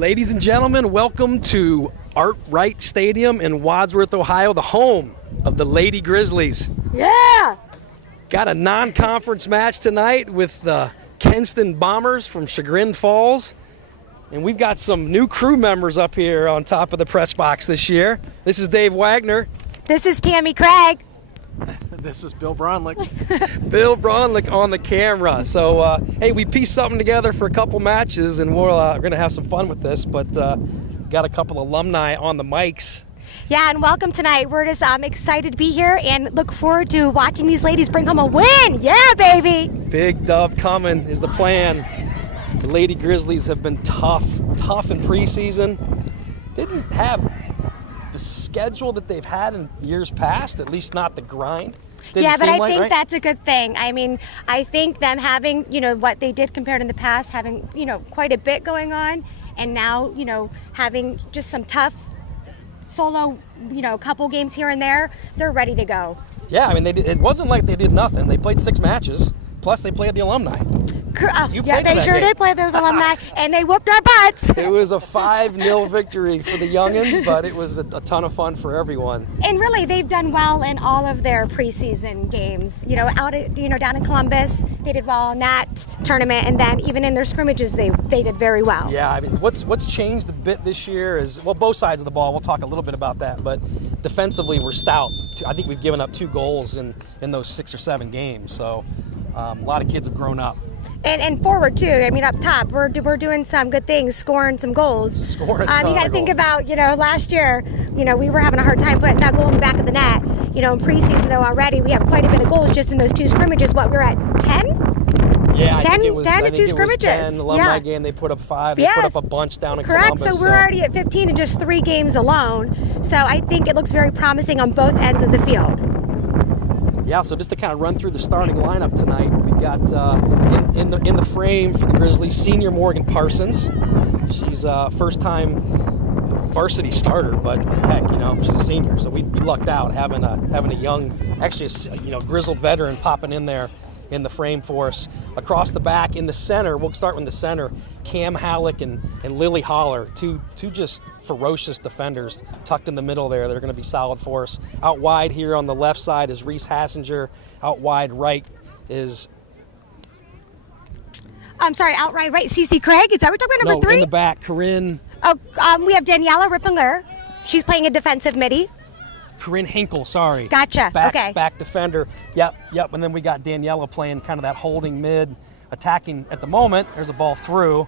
Ladies and gentlemen, welcome to Art Wright Stadium in Wadsworth, Ohio, the home of the Lady Grizzlies. Yeah! Got a non-conference match tonight with the Kenston Bombers from Chagrin Falls. And we've got some new crew members up here on top of the press box this year. This is Dave Wagner. This is Tammy Craig. This is Bill Bronlick. Bill Bronlick on the camera. So, hey, we pieced something together for a couple matches, and we're going to have some fun with this. But got a couple alumni on the mics. Yeah, and welcome tonight. We're just excited to be here and look forward to watching these ladies bring home a win. Yeah, baby! Big dub coming is the plan. The Lady Grizzlies have been tough in preseason. Didn't have the schedule that they've had in years past, at least not the grind. Yeah, but I think that's a good thing. I mean, I think them having, what they did compared in the past, having, quite a bit going on, and now, having just some tough solo, couple games here and there, they're ready to go. Yeah, I mean, it wasn't like they did nothing. They played 6 matches, plus they played the alumni. Yeah, they sure did play those alumni, and they whooped our butts. It was a 5-0 victory for the youngins, but it was a ton of fun for everyone. And really, they've done well in all of their preseason games. Down in Columbus, they did well in that tournament, and then even in their scrimmages, they did very well. Yeah, I mean, what's changed a bit this year is, well, both sides of the ball. We'll talk a little bit about that, but defensively, we're stout. I think we've given up 2 goals in those 6 or 7 games, so a lot of kids have grown up. And forward too. I mean, up top, we're doing some good things, scoring some goals. You got to think about, last year, we were having a hard time putting that goal in the back of the net. In preseason though already, we have quite a bit of goals just in those 2 scrimmages. What, we're at 10? Yeah, 10 to 2 scrimmages. 10. Alumni game, they put up 5. They put up a bunch down in Columbus. Correct. So we're already at 15 in just 3 games alone. So I think it looks very promising on both ends of the field. Yeah, so just to kind of run through the starting lineup tonight, we've got in the frame for the Grizzlies, senior Morgan Parsons. She's first-time varsity starter, but heck, she's a senior, so we lucked out having a young, actually a grizzled veteran popping in there in the frame for us. Across the back, in the center, we'll start with the center, Cam Halleck and Lily Holler, two just ferocious defenders tucked in the middle there. They're going to be solid for us. Out wide here on the left side is Reese Hassinger. Out wide right is... I'm sorry, out right, CC Craig? Is that what we're talking about, number 3? In the back, Corinne... we have Daniela Rippler. She's playing a defensive midi. Corinne Hinkle, sorry. Gotcha, okay. Back defender. Yep. And then we got Daniela playing kind of that holding mid, attacking at the moment. There's a ball through.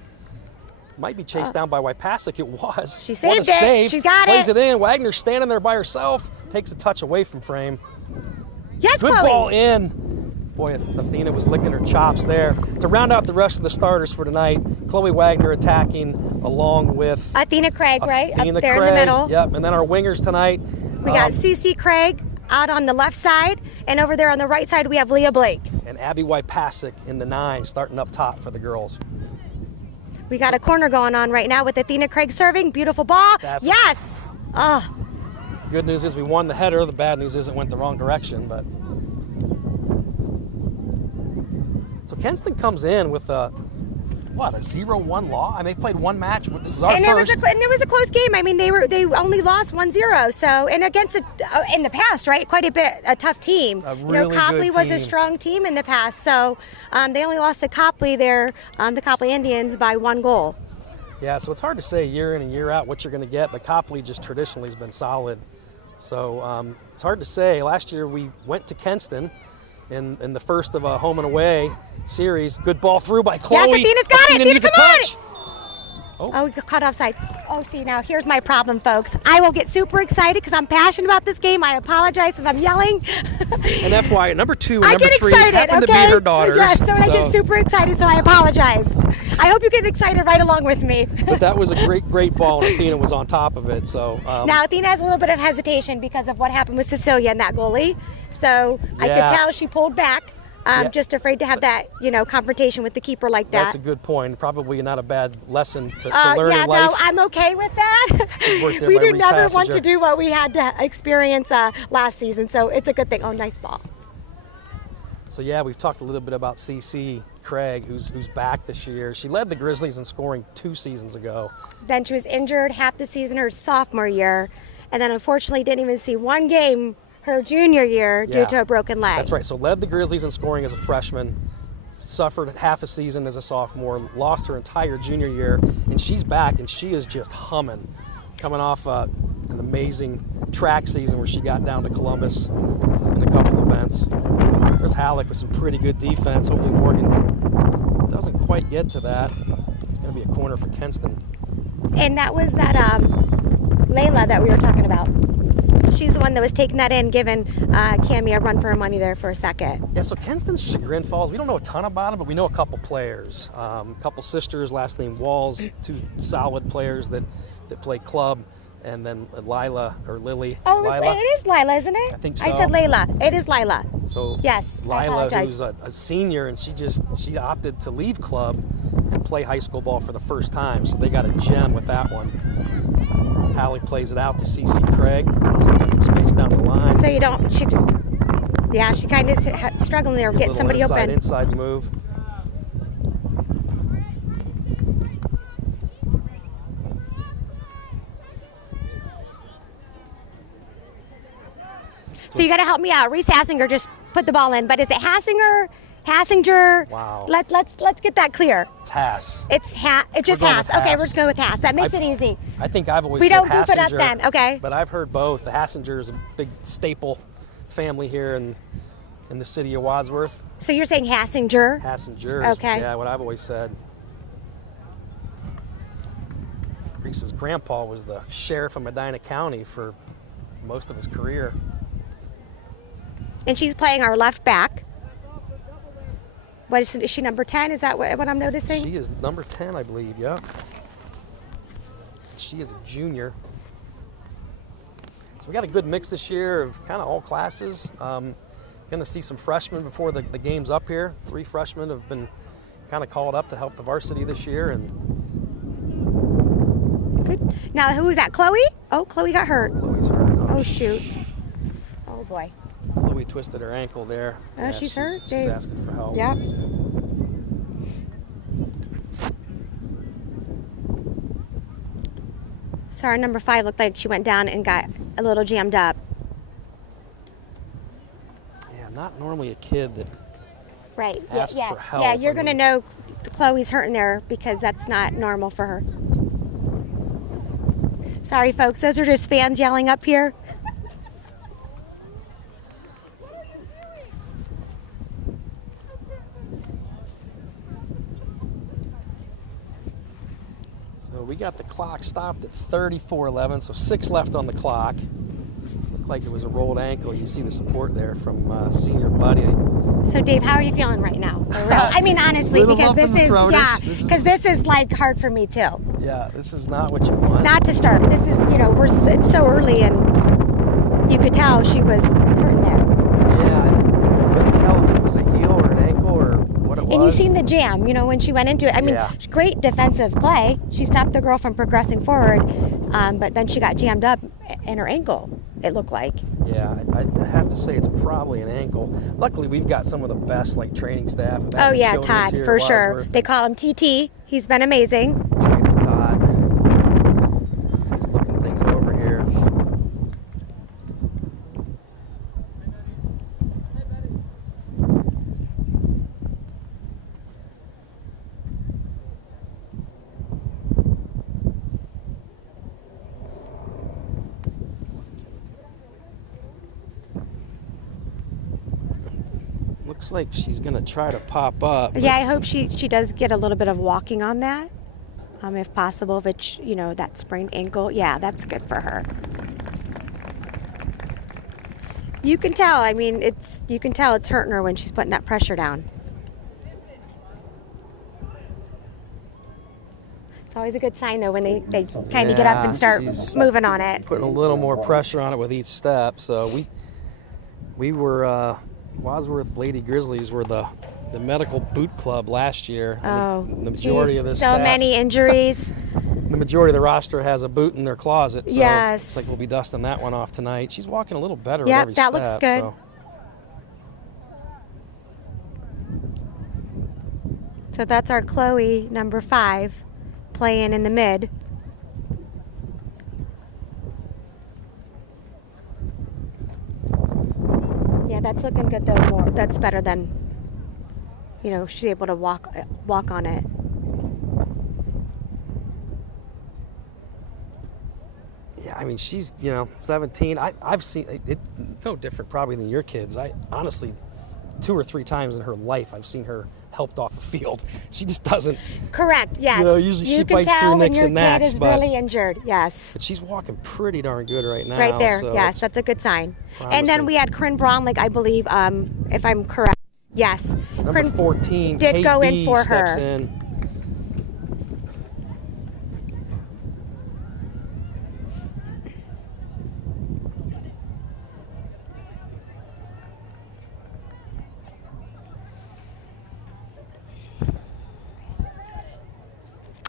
Might be chased down by Wypasic. It was. She saved it. Save. She's got Plays it in. Wagner's standing there by herself. Takes a touch away from frame. Yes, Good Chloe. ball in. Boy, Athena was licking her chops there. To round out the rest of the starters for tonight, Chloe Wagner attacking along with Athena Craig, right? Athena Up there Craig. In the middle. Yep. And then our wingers tonight. We got CC Craig out on the left side, and over there on the right side we have Leah Blake. And Abby Wypasic in the 9, starting up top for the girls. We got a corner going on right now with Athena Craig serving. Beautiful ball. Yes! Oh. Good news is we won the header. The bad news is it went the wrong direction. But so Kenston comes in with a 0-1 loss? I mean, they played 1 match. This is our first. It was a close game. I mean, they only lost 1-0. So, and against in the past, right? Quite a tough team. A really Copley good was team. a strong team in the past. So, they only lost to Copley there, the Copley Indians, by 1 goal. Yeah, so it's hard to say year in and year out what you're going to get, but Copley just traditionally has been solid. So it's hard to say. Last year we went to Kenston in the first of a home and away series. Good ball through by Chloe. Yes, Athena's got it. Athena, come on! Oh, we got caught offside. Oh, see, now here's my problem, folks. I will get super excited because I'm passionate about this game. I apologize if I'm yelling. And FYI, number 2 and I number get 3 excited, happen to be her daughters. Yes, so I get super excited, so I apologize. I hope you get excited right along with me. But that was a great ball, and Athena was on top of it. So now Athena has a little bit of hesitation because of what happened with Cecilia and that goalie. So I could tell she pulled back. Just afraid to have that, confrontation with the keeper like that. That's a good point. Probably not a bad lesson to learn in life. No, I'm okay with that. We do never want to do what we had to experience last season, so it's a good thing. Oh, nice ball. So yeah, we've talked a little bit about CC Craig, who's back this year. She led the Grizzlies in scoring 2 seasons ago. Then she was injured half the season her sophomore year, and then unfortunately didn't even see one game her junior year due to a broken leg. That's right. So led the Grizzlies in scoring as a freshman, suffered half a season as a sophomore, lost her entire junior year, and she's back, and she is just humming, coming off an amazing track season where she got down to Columbus in a couple events. There's Halleck with some pretty good defense. Hopefully Morgan doesn't quite get to that. It's going to be a corner for Kenston. And that was that Layla that we were talking about. She's the one that was taking that in, giving Cammie a run for her money there for a second. Yeah, so Kenston's Chagrin Falls, we don't know a ton about them, but we know a couple players. A couple sisters, last name Walls, 2 solid players that play club. And then Lila. Oh, it is Lila, isn't it? I think so. I said Layla. It is Lila. So yes, Lila, who's a senior, and she opted to leave club and play high school ball for the first time. So they got a gem with that one. Halleck plays it out to CC Craig. She's got some space down the line. So you don't. She kind of struggling there, getting somebody open. Inside move. So you got to help me out. Reese Hassinger just put the ball in, but is it Hassinger? Wow. Let's get that clear. It's Hass. It's just Hass. Okay, we're just going with Hass. That makes it easy. I think I've always said Hassinger. We don't group it up then, okay? But I've heard both. The Hassinger is a big staple family here in the city of Wadsworth. So you're saying Hassinger? Hassinger. Okay. Yeah, what I've always said. Reese's grandpa was the sheriff of Medina County for most of his career. And she's playing our left back. Is she number 10? Is that what I'm noticing? She is number 10, I believe, yeah. She is a junior. So we got a good mix this year of kind of all classes. Going to see some freshmen before the game's up here. 3 freshmen have been kind of called up to help the varsity this year. And good. Now, who is that? Chloe? Oh, Chloe got hurt. Chloe's hurt. Oh, shoot. Oh, boy. Chloe twisted her ankle there. Oh, yeah, she's hurt? She's asking for help. Yep. So our number 5 looked like she went down and got a little jammed up. Yeah, not normally a kid that asks for help. Yeah, you're going to know Chloe's hurting there because that's not normal for her. Sorry, folks. Those are just fans yelling up here. So we got the clock stopped at 34:11, so 6 left on the clock. Looked like it was a rolled ankle. You see the support there from senior Buddy. So Dave, how are you feeling right now? For real? I mean, honestly, because this is like hard for me too. Yeah, this is not what you want. Not to start. This is, it's so early, and you could tell she was hurting there. Yeah, I couldn't tell if it was a heel or an ankle or what it was. And you seen the jam, when she went into it. I mean, great defensive play. She stopped the girl from progressing forward, but then she got jammed up in her ankle, it looked like. Yeah, I have to say it's probably an ankle. Luckily, we've got some of the best training staff. Oh yeah, Todd, for sure. They call him TT. He's been amazing. Todd. He's looking things over here. Looks like she's going to try to pop up. Yeah, I hope she does get a little bit of walking on that, if possible. If it's, that sprained ankle, yeah, that's good for her. You can tell. I mean, you can tell it's hurting her when she's putting that pressure down. It's always a good sign, though, when they kind of get up and start moving on it. Putting a little more pressure on it with each step. So we were... Wadsworth Lady Grizzlies were the medical boot club last year. Oh, the majority of this so many injuries. The majority of the roster has a boot in their closet. So yes. It's like we'll be dusting that one off tonight. She's walking a little better with yep, every step. That looks good. So. So that's our Chloe, number 5, playing in the mid. Yeah, that's looking good though. More, that's better than, she's able to walk on it. Yeah, I mean, she's 17. I've seen it no different probably than your kids. I honestly, 2 or 3 times in her life, I've seen her helped off the field. She just doesn't. Correct. Yes. Usually she fights through nicks and knacks, is really injured. Yes. But she's walking pretty darn good right now. Right there. So yes, that's a good sign. promising. And then we had Corinne Bromlich, I believe, if I'm correct. Yes. Number Corinne 14 did Kate go B in for steps her. in.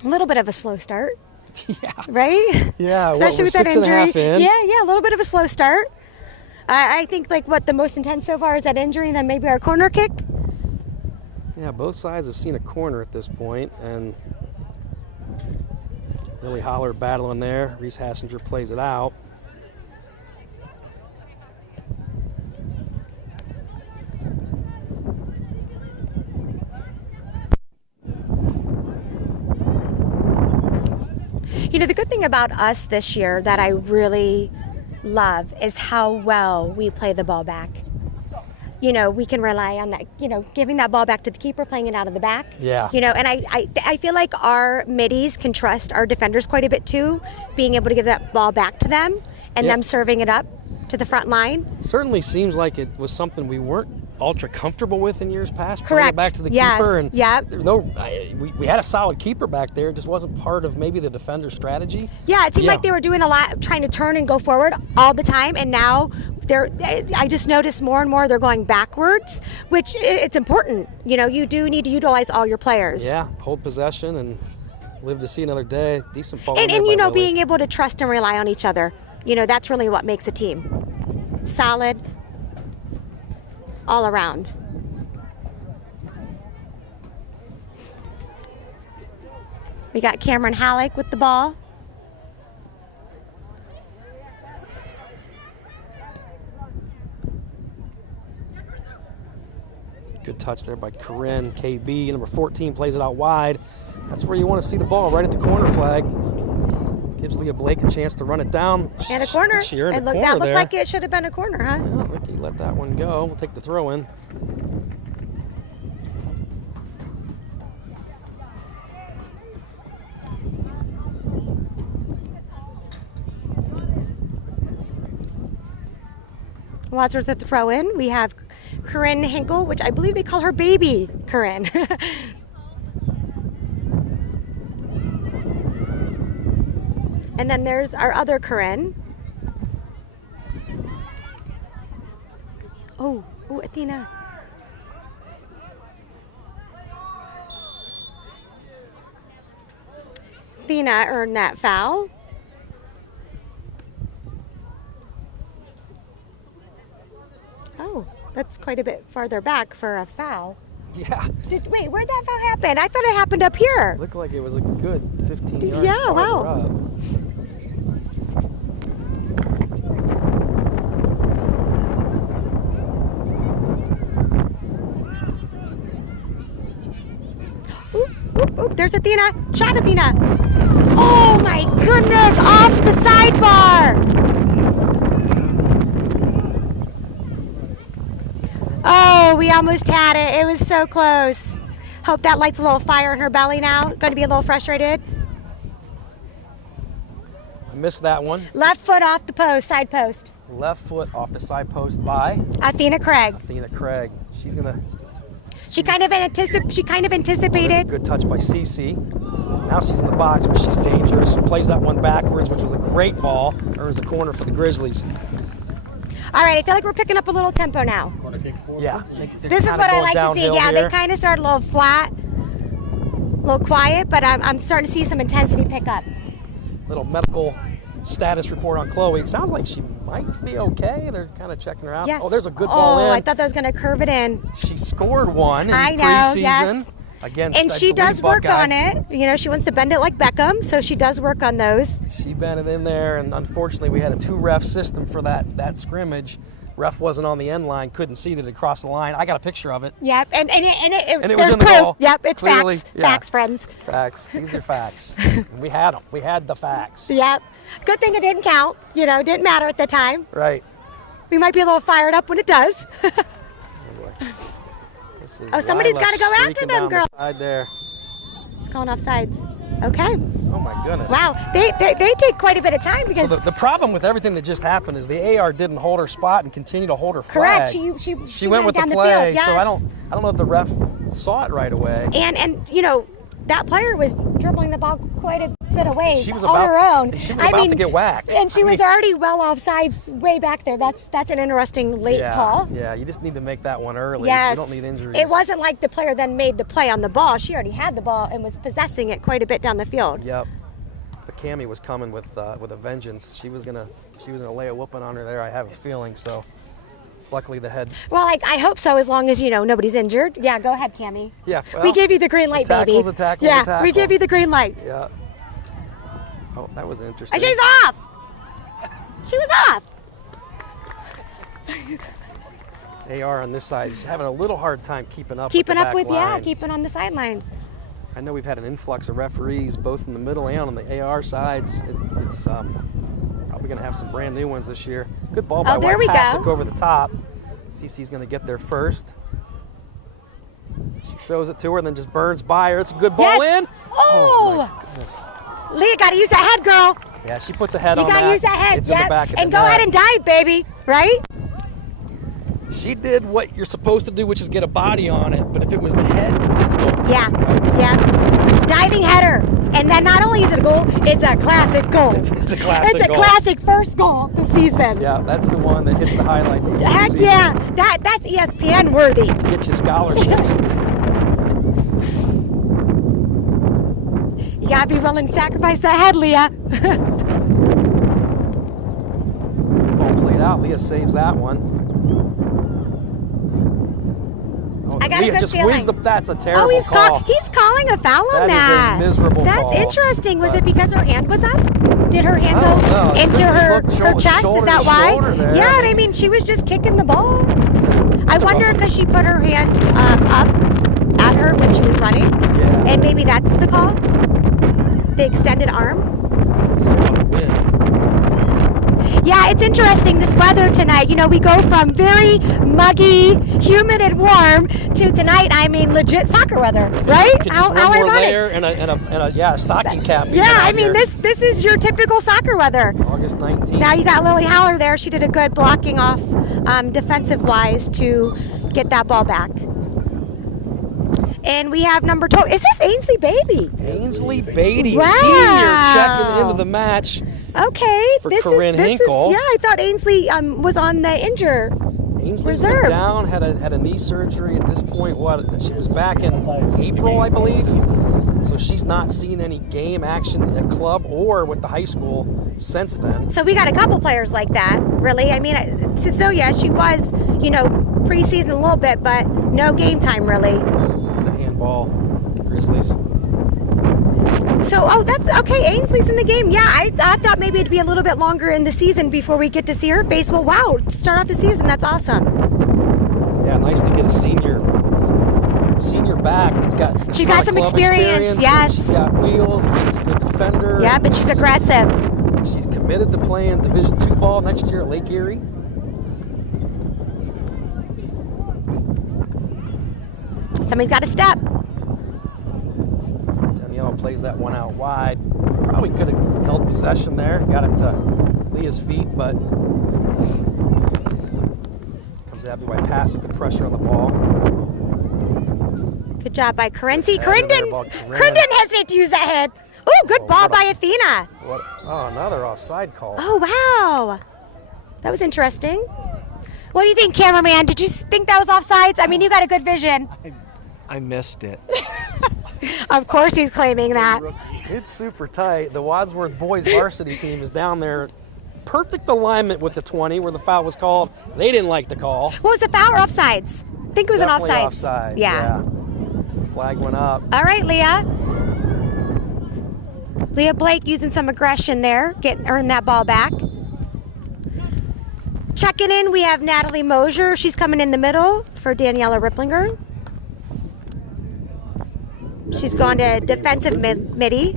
A little bit of a slow start. Yeah. Right? Yeah. Especially we're with that 6.5 injury. in. Yeah, a little bit of a slow start. I think the most intense so far is that injury and then maybe our corner kick. Yeah, both sides have seen a corner at this point, and Lily Holler battling there. Reese Hassinger plays it out. The good thing about us this year that I really love is how well we play the ball back. We can rely on that, giving that ball back to the keeper, playing it out of the back. Yeah. And I feel like our middies can trust our defenders quite a bit too, being able to give that ball back to them and them serving it up to the front line. Certainly seems like it was something we weren't ultra comfortable with in years past. Correct. It back to the Yes. keeper. And Yep. we had a solid keeper back there. It just wasn't part of maybe the defender's strategy. Yeah, it seemed like they were doing a lot, trying to turn and go forward all the time, and now I just noticed more and more they're going backwards, which it's important. You do need to utilize all your players. Yeah, hold possession and live to see another day. Decent ball. And being able to trust and rely on each other. That's really what makes a team. Solid all around. We got Cameron Halleck with the ball. Good touch there by Corinne. KB, number 14, plays it out wide. That's where you want to see the ball, right at the corner flag. Gives Leah Blake a chance to run it down. And a corner. She earned And a corner that looked there. like it should have been a corner, huh? Yeah, Ricky let that one go. We'll take the throw in. Wadsworth at the throw in. We have Corinne Hinkle, which I believe they call her baby Corinne. And then there's our other Corinne. Oh, Athena. Athena earned that foul. Oh, that's quite a bit farther back for a foul. Yeah. Wait, where'd that foul happen? I thought it happened up here. Looked like it was a good 15 yards. Yeah, farther wow. up. Oop, there's Athena. Shot Athena. Oh my goodness, off the sidebar. Oh, we almost had it. It was so close. Hope that lights a little fire in her belly now. Going to be a little frustrated. I missed that one. Left foot off the post, side post. Left foot off the side post by Athena Craig. Athena Craig. She's gonna. She kind of anticipated. Good touch by Cece. Now she's in the box where she's dangerous. Plays that one backwards, which was a great ball. Earns the corner for the Grizzlies. All right, I feel like we're picking up a little tempo now. Yeah. This is what I like to see. Yeah, they kind of started a little flat, a little quiet, but I'm starting to see some intensity pick up. Little medical status report on Chloe. It sounds like she might be okay. They're kind of checking her out. Yes. Oh, there's a good ball in. I thought that was going to curve it in. She scored one in I know, preseason. yes. Against, and she does work on it. You know, she wants to bend it like Beckham, so she does work on those. She bent it in there, and unfortunately we had a 2-ref system for that scrimmage. Ref wasn't on the end line, couldn't see that it crossed the line. I got a picture of it. Yep, and it was there's in the proof. goal. Yep, it's Clearly, facts. yeah. Facts, friends. Facts. These are facts. And we had them. We had the facts. Yep. Good thing it didn't count. You know, didn't matter at the time. Right. We might be a little fired up when it does. Oh, boy. This is Oh, somebody's Lila got to go after streaking them, down the girls. side there. It's calling off sides. Okay. Oh my goodness. Wow, they take quite a bit of time because. So the problem with everything that just happened is the AR didn't hold her spot and continue to hold her correct. flag. She went with down the the play, field. Yes. so I don't know if the ref saw it right away. And you know, that player was dribbling the ball quite a bit away She was on her own. And she was about to get whacked. And she was already well off sides way back there. That's an interesting late call. Yeah, you just need to make that one early. Yes. You don't need injuries. It wasn't like the player then made the play on the ball. She already had the ball and was possessing it quite a bit down the field. Yep. But Cammie was coming with a vengeance. She was gonna lay a whooping on her there. I have a feeling. So, luckily the head. Well, I hope so, as long as you know nobody's injured. Yeah, go ahead, Cammie. Yeah. Well, we give you the green light, baby. A tackle, yeah, we give you the green light. Yeah. Oh, that was interesting. And she's off. She was off. AR on this side is having a little hard time keeping up. Keeping with the up back with line. keeping on the sideline. I know we've had an influx of referees both in the middle and on the AR sides. It's probably going to have some brand new ones this year. Good ball by there we White go. over the top. CC's going to get there first. She shows it to her and then just burns by her. It's a good ball in. Oh! My goodness. Leah, got to use that head, girl. Yeah, she puts a head You on got that. to use that head, It's in the back of and the go net. ahead and dive, baby, right? She did what you're supposed to do, which is get a body on it. But if it was the head, it's a goal. Yeah, yeah. Diving header. And then not only is it a goal, it's a classic goal. It's a classic It's a goal. classic first goal of the season. Yeah, that's the one that hits the highlights. Of the Heck season. yeah. That's ESPN worthy. Get you scholarships. You gotta be willing to sacrifice that head, Leah. Ball played out. Leah saves that one. Oh, I got a Leah good just feeling. wins that's a terrible He's call. he's calling a foul on That is a miserable That's call. interesting. Was it because her hand was up? Did her hand I don't go know. It into certainly her looked chest? shoulder Is that to why? shoulder there. Yeah, and I mean, she was just kicking the ball. I a wonder rough- because she put her hand up at her when she was running. Yeah. And maybe that's the call? The extended arm? Sorry about the wind. Yeah, it's interesting, this weather tonight. You know, we go from very muggy, humid, and warm to tonight, I mean, legit soccer weather, right? Could How just one more ironic. layer and a stocking cap. Yeah, I mean, this is your typical soccer weather. August 19th. Now you got Lily Howler there. She did a good blocking off defensive-wise to get that ball back. And we have number 12. Is this Ainsley Beatty? Ainsley Beatty, Wow. senior, checking into the match. Okay. For this Corinne is, this Hinkle. Is, yeah, I thought Ainsley was on the injure. Ainsley Reserve. went down, had a knee surgery at this point. She was back in April, I believe. So she's not seen any game action at club or with the high school since then. So we got a couple players like that, really. I mean, Cecilia, she was, preseason a little bit, but no game time, really. It's a handball, Grizzlies. So, that's okay. Ainsley's in the game. Yeah, I thought maybe it'd be a little bit longer in the season before we get to see her face. Well, wow, start off the season. That's awesome. Yeah, nice to get a senior back. She's got some experience, yes. She's got wheels. She's a good defender. Yep, and she's aggressive. She's committed to playing Division II ball next year at Lake Erie. Somebody's got to step. Daniela plays that one out wide. Probably could have held possession there. Got it to Leah's feet, but comes Abby White passing with pressure on the ball. Good job by Corinne. Corinne. Corinne didn't hesitate to use that head. Oh, good ball by Athena. Another offside call. Oh, wow. That was interesting. What do you think, cameraman? Did you think that was offsides? I mean, you got a good vision. I missed it. Of course he's claiming that. It's super tight. The Wadsworth boys varsity team is down there. Perfect alignment with the 20 where the foul was called. They didn't like the call. What was the foul or offsides? I think it was Definitely an offsides. offside. Yeah. Flag went up. All right, Leah. Leah Blake using some aggression there, earn that ball back. Checking in, we have Natalie Mosier. She's coming in the middle for Daniela Ripplinger. She's gone to defensive midi.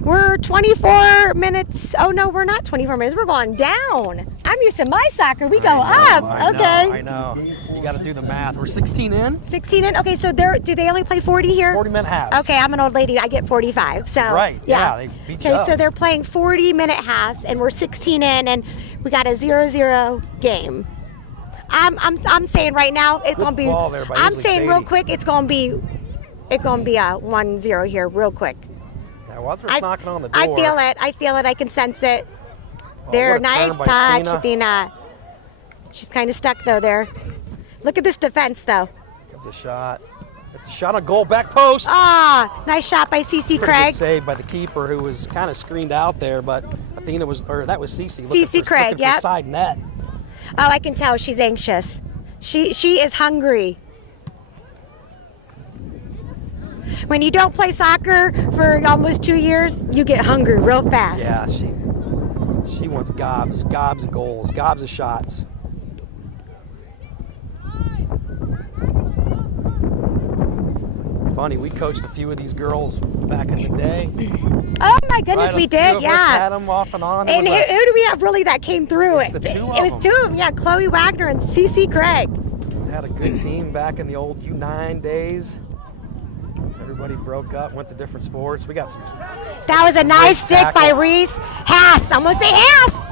We're 24 minutes. Oh, no, we're not 24 minutes. We're going down. I'm used to my soccer. We go up. I know. You got to do the math. We're 16 in. 16 in? Okay, so do they only play 40 here? 40-minute halves. Okay, I'm an old lady. I get 45. So right. Yeah, they beat you up. So they're playing 40-minute halves, and we're 16 in, and we got a 0-0 game. I'm saying right now it's gonna be. I'm saying real quick it's gonna be a 1-0 here real quick. Yeah, Wadsworth's knocking on the door. I feel it. I can sense it. There, nice touch, Athena. She's kind of stuck though there. Look at this defense though. Comes a shot. It's a shot on goal, back post. Ah, nice shot by Cece Craig. Good save by the keeper who was kind of screened out there, but Athena was, or that was Cece. Cece Craig, yeah. Side net. Oh, I can tell she's anxious. She is hungry. When you don't play soccer for almost 2 years, you get hungry real fast. Yeah, she wants gobs of goals, gobs of shots. Funny, we coached a few of these girls back in the day. Oh my goodness, right, we did, yeah. Had them off and on. And who do we have really that came through? It was two of them, yeah. Chloe Wagner and Cece Craig. Had a good team back in the old U9 days. Everybody broke up, went to different sports. We got some. That was a nice stick by Reese. Haas, I'm gonna say Haas.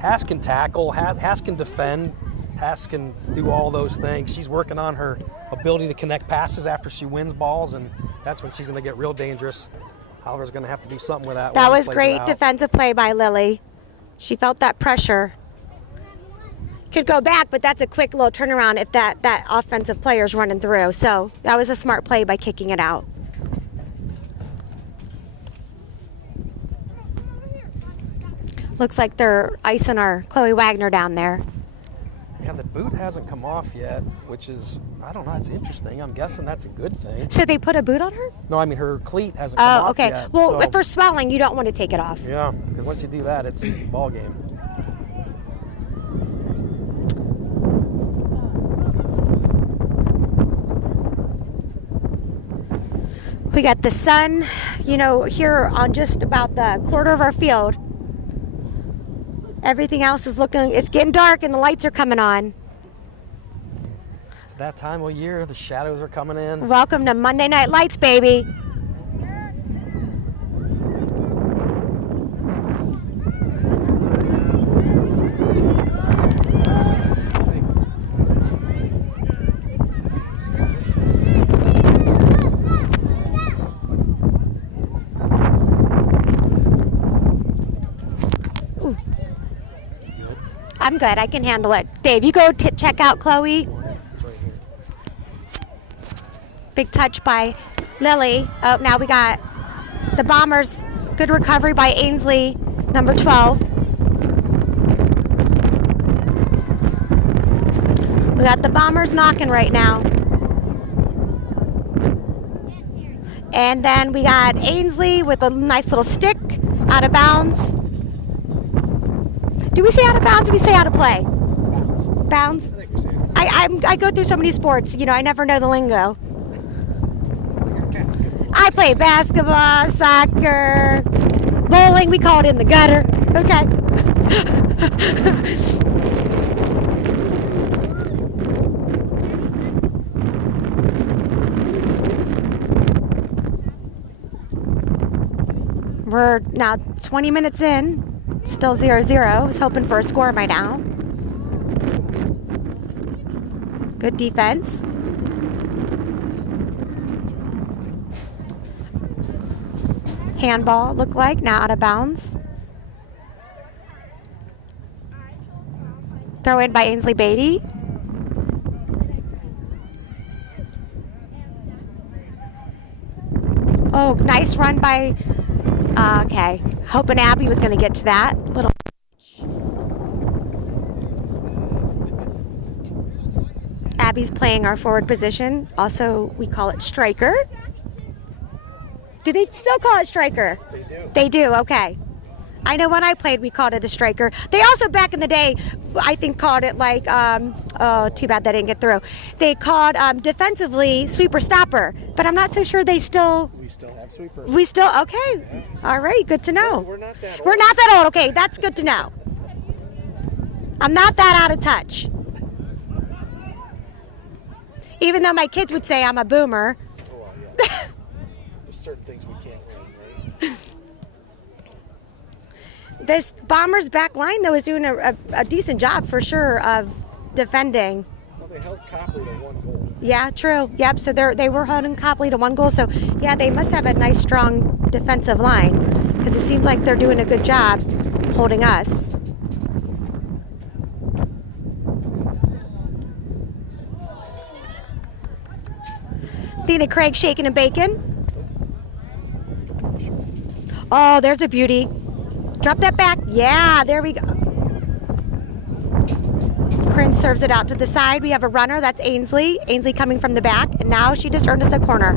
Haas can tackle. Haas can defend. Haas can do all those things. She's working on her ability to connect passes after she wins balls, and that's when she's going to get real dangerous. Oliver's going to have to do something with that. That was great defensive play by Lily. She felt that pressure. Could go back, but that's a quick little turnaround if that offensive player's running through. So that was a smart play by kicking it out. Looks like they're icing our Chloe Wagner down there. Yeah, the boot hasn't come off yet, which is, I don't know, it's interesting. I'm guessing that's a good thing. So they put a boot on her? No, I mean her cleat hasn't come off yet. Oh, okay. Well, if for swelling, you don't want to take it off. Yeah, because once you do that, it's ball game. We got the sun, here on just about the quarter of our field. Everything else is it's getting dark and the lights are coming on. It's that time of year, the shadows are coming in. Welcome to Monday Night Lights, baby. I'm good. I can handle it. Dave, you go check out Chloe. Big touch by Lily. Oh, now we got the Bombers. Good recovery by Ainsley, number 12. We got the Bombers knocking right now. And then we got Ainsley with a nice little stick out of bounds. Do we say out of bounds or do we say out of play? Bounds. I think we say I go through so many sports, I never know the lingo. I play basketball, soccer, bowling, we call it in the gutter. Okay. We're now 20 minutes in. Still 0-0. I was hoping for a score by now. Good defense. Handball looked like, now out of bounds. Throw in by Ainsley Beatty. Oh, nice run by, okay. Hoping Abby was going to get to that. Little. Abby's playing our forward position. Also, we call it striker. Do they still call it striker? They do. They do, okay. I know when I played, we called it a striker. They also, back in the day, I think called it like, oh, too bad that didn't get through. They called defensively sweeper stopper, but I'm not so sure they still. We still have sweepers. We still, okay. Yeah. All right, good to know. We're not that old. We're not that old, okay, that's good to know. I'm not that out of touch. Even though my kids would say I'm a boomer. Oh, well, yeah. There's certain things we can't run, right? This Bombers back line, though, is doing a decent job for sure of defending. Well, they held Copley to 1 goal. Yeah, true. Yep, so they were holding Copley to 1 goal. So, yeah, they must have a nice, strong defensive line because it seems like they're doing a good job holding us. Athena Craig shaking and baking. Oh, there's a beauty. Drop that back. Yeah, there we go. Corinne serves it out to the side. We have a runner. That's Ainsley. Ainsley coming from the back. And now she just earned us a corner.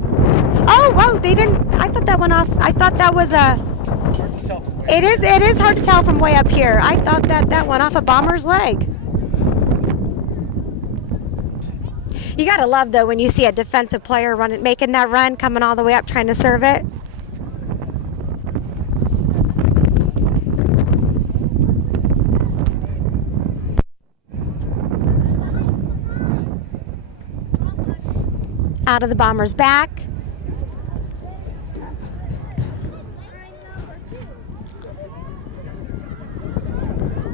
Oh, whoa. They didn't. I thought that went off. I thought that was a. Hard to tell from way It is hard to tell from way up here. I thought that went off a Bomber's leg. You got to love, though, when you see a defensive player making that run, coming all the way up, trying to serve it. Out of the Bombers' back.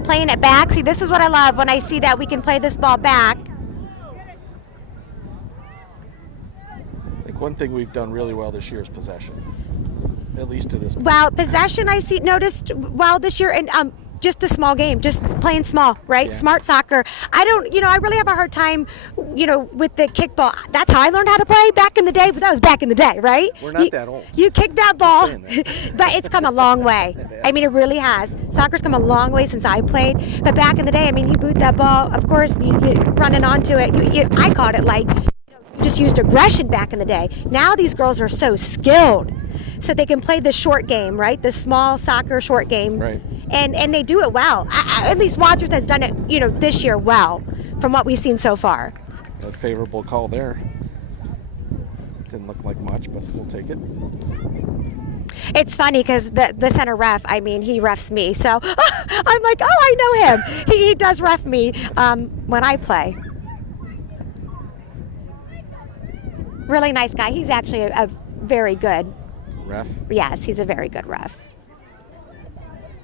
Playing it back. See, this is what I love when I see that we can play this ball back. I think one thing we've done really well this year is possession. At least to this point. Well, possession noticed well this year, and just a small game, just playing small, right? Yeah. Smart soccer. I really have a hard time, with the kickball. That's how I learned how to play back in the day, but that was back in the day, right? We're not that old. You kick that ball, that. but it's come a long way. I mean, it really has. Soccer's come a long way since I played, but back in the day, I mean, you boot that ball, of course, you running onto it. I caught it like you just used aggression back in the day. Now these girls are so skilled. So they can play the short game, right? The small soccer short game. Right. And they do it well. At least Wadsworth has done it, this year well, from what we've seen so far. A favorable call there. Didn't look like much, but we'll take it. It's funny because the center ref, I mean, he refs me. So I'm like, oh, I know him. He does ref me when I play. Really nice guy. He's actually a very good Ref? Yes, he's a very good ref.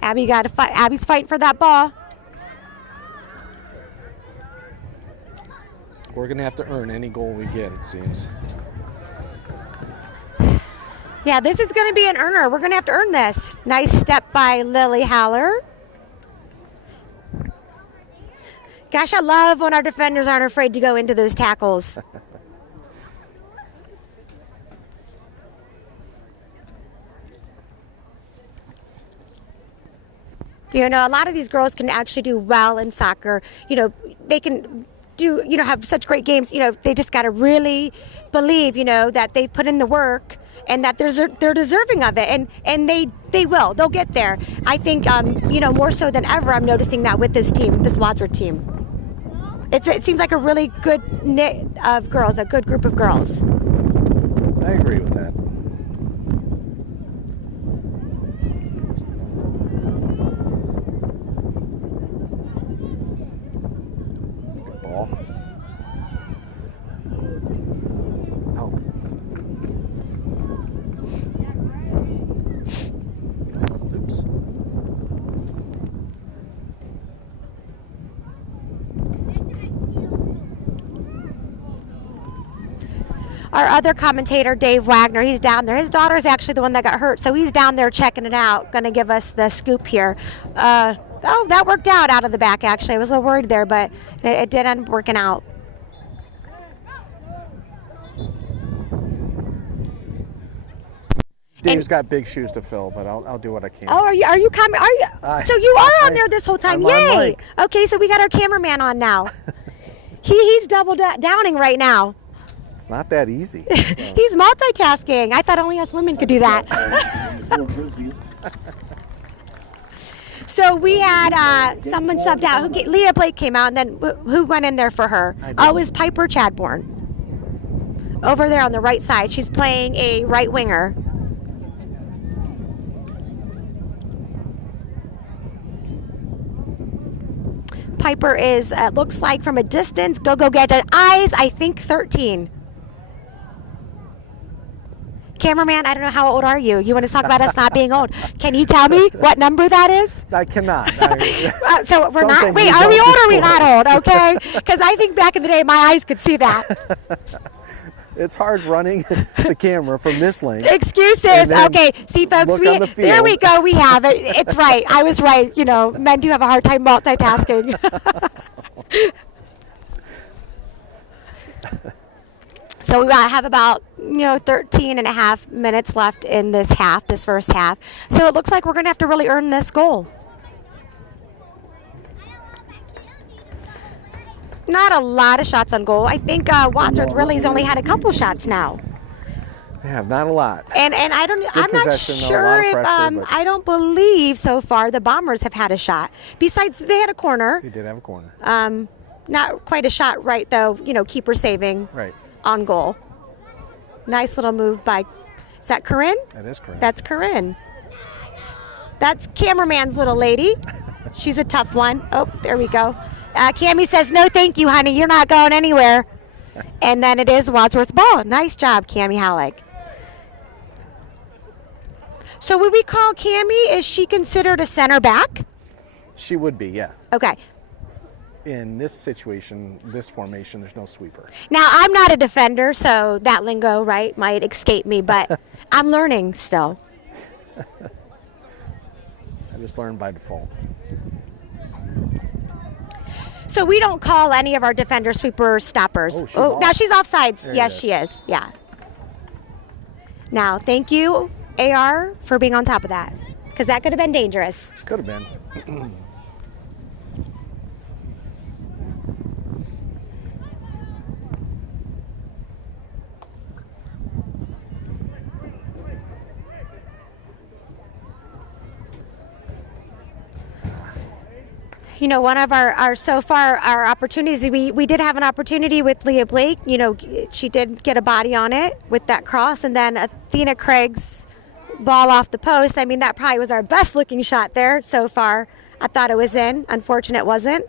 Abby got to fight. Abby's fighting for that ball. We're going to have to earn any goal we get, it seems. Yeah, this is going to be an earner. We're going to have to earn this. Nice step by Lily Haller. Gosh, I love when our defenders aren't afraid to go into those tackles. A lot of these girls can actually do well in soccer. They can do, have such great games. They just got to really believe, that they've put in the work and that they're deserving of it. And they will. They'll get there. I think, more so than ever, I'm noticing that with this team, this Wadsworth team. It seems like a really good knit of girls, a good group of girls. I agree with that. Our other commentator, Dave Wagner, he's down there. His daughter is actually the one that got hurt, so he's down there checking it out, going to give us the scoop here. That worked out of the back, actually. I was a little worried there, but it did end up working out. Dave's got big shoes to fill, but I'll do what I can. Oh, are you coming? Are you? So you are on there this whole time? I'm on Yay! mic. Okay, so we got our cameraman on now. He's double downing right now. It's not that easy. So. He's multitasking. I thought only us women could do that. So we had someone subbed out. Leah Blake came out, and then who went in there for her? Oh, it was Piper Chadbourne. Over there on the right side. She's playing a right winger. Piper is, looks like from a distance, go get it. Eyes, I think 13. Cameraman, I don't know, how old are you? You want to talk about us not being old? Can you tell me what number that is? I cannot. So we're not, wait, are we old or are we not old? Okay. Because I think back in the day, my eyes could see that. It's hard running the camera from this lane. Excuses. Okay. See, folks, there we go. We have it. It's right. I was right. You know, men do have a hard time multitasking. So we have about, 13 and a half minutes left in this first half. So it looks like we're going to have to really earn this goal. Not a lot of shots on goal. I think Wadsworth really has only had a couple shots now. Yeah, not a lot. And I'm not sure if I don't believe so far the Bombers have had a shot. Besides, they had a corner. They did have a corner. Not quite a shot right though. Keeper saving. Right. On goal. Nice little move by. Is that Corinne? That is Corinne. That's Corinne. That's cameraman's little lady. She's a tough one. Oh, there we go. Cammie says, no, thank you, honey. You're not going anywhere. And then it is Wadsworth's ball. Nice job, Cammie Halleck. So would we call Cammie, is she considered a center back? She would be, yeah. Okay. In this situation, this formation, there's no sweeper. Now, I'm not a defender, so that lingo, right, might escape me, but I'm learning still. I just learned by default. So we don't call any of our defender sweeper stoppers. Now she's offsides. Yes, she is. Yeah. Now, thank you, AR, for being on top of that, because that could have been dangerous. Could have been. One of our so far our opportunities, we did have an opportunity with Leah Blake. She did get a body on it with that cross, and then Athena Craig's ball off the post. I mean, that probably was our best looking shot there so far. I thought it was in. Unfortunate it wasn't.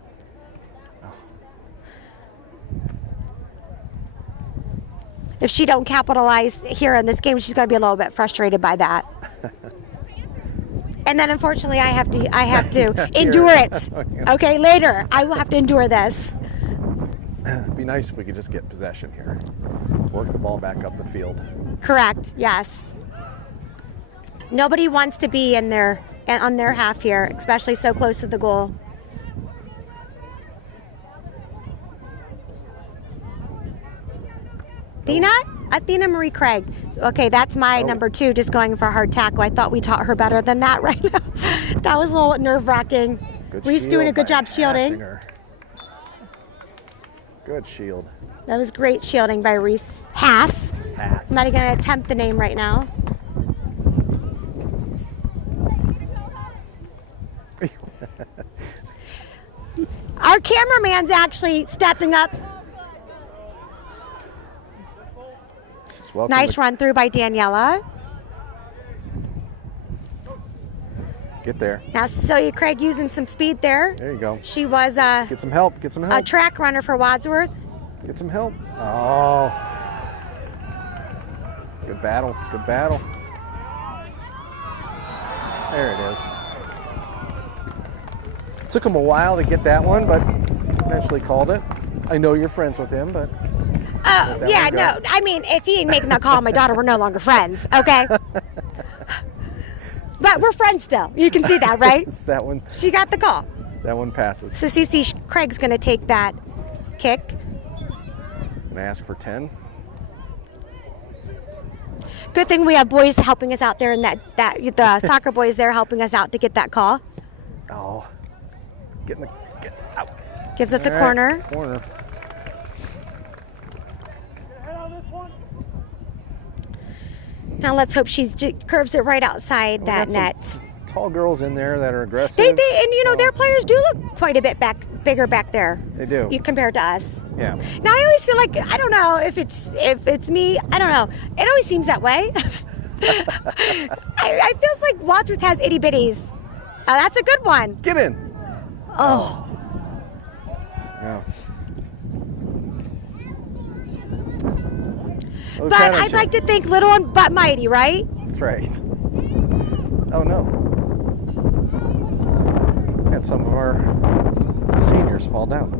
If she don't capitalize here in this game, she's going to be a little bit frustrated by that. And then, unfortunately, I have to endure it. Okay, later, I will have to endure this. It'd be nice if we could just get possession here. Work the ball back up the field. Correct, yes. Nobody wants to be on their half here, especially so close to the goal. Athena Marie Craig. Okay, that's my number 2, just going for a hard tackle. I thought we taught her better than that right now. That was a little nerve-wracking. Reese doing a good job shielding. Good shield. That was great shielding by Reese Haas. I'm not even going to attempt the name right now. Our cameraman's actually stepping up. Nice run through by Daniela. Get there. Now Cecilia Craig using some speed there. There you go. She was get some help. Get some help. A track runner for Wadsworth. Get some help. Oh. Good battle. Good battle. There it is. Took him a while to get that one, but eventually called it. I know you're friends with him, but... Oh, yeah, no. I mean, if he ain't making that call on my daughter, we're no longer friends, okay? But we're friends still. You can see that, right? That one. She got the call. That one passes. So CC Craig's going to take that kick. Going to ask for 10. Good thing we have boys helping us out there, and the soccer boys there helping us out to get that call. Oh. Get out. Gives us a corner. Corner. Now let's hope she curves it right outside that net. Tall girls in there that are aggressive. And you know, their players do look quite a bit bigger back there. They do. Compared to us. Yeah. Now I always feel like, I don't know if it's me, I don't know. It always seems that way. I feels like Wadsworth has itty bitties. That's a good one. Get in. Oh. Yeah. But I'd like to think little and but mighty, right? That's right. Oh no. Had some of our seniors fall down.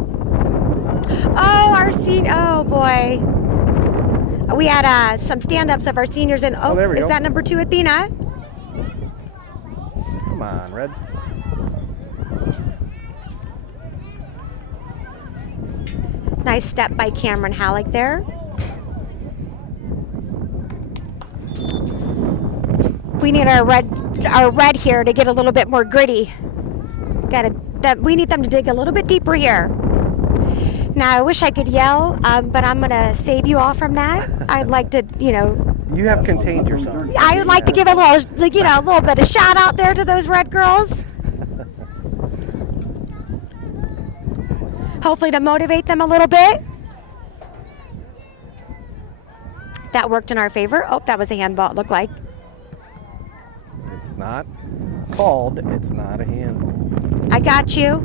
Oh boy. We had some stand-ups of our seniors, and there we go. Is that number 2 Athena? Come on, Red. Nice step by Cameron Halleck there. We need our red here to get a little bit more gritty. We need them to dig a little bit deeper here. Now I wish I could yell, but I'm gonna save you all from that. I'd like to, You have contained yourself. I would like to give a little bit of shout out there to those red girls. Hopefully to motivate them a little bit. That worked in our favor. Oh, that was a handball, it looked like. It's not called. It's not a handball. I got you.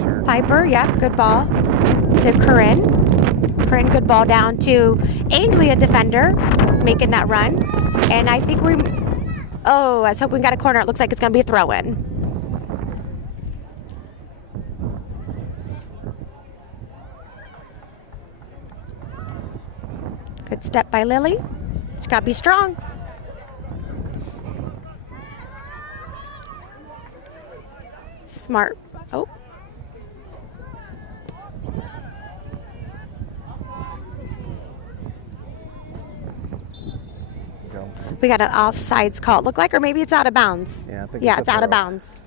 Turn. Piper, yep, good ball to Corinne. Corinne, good ball down to Ainsley, a defender, making that run. And I think I was hoping we got a corner. It looks like it's going to be a throw-in. Good step by Lily. She's got to be strong. Smart. Oh. Go. We got an offsides call, it looked like, or maybe it's out of bounds. Yeah, I think it's out of bounds.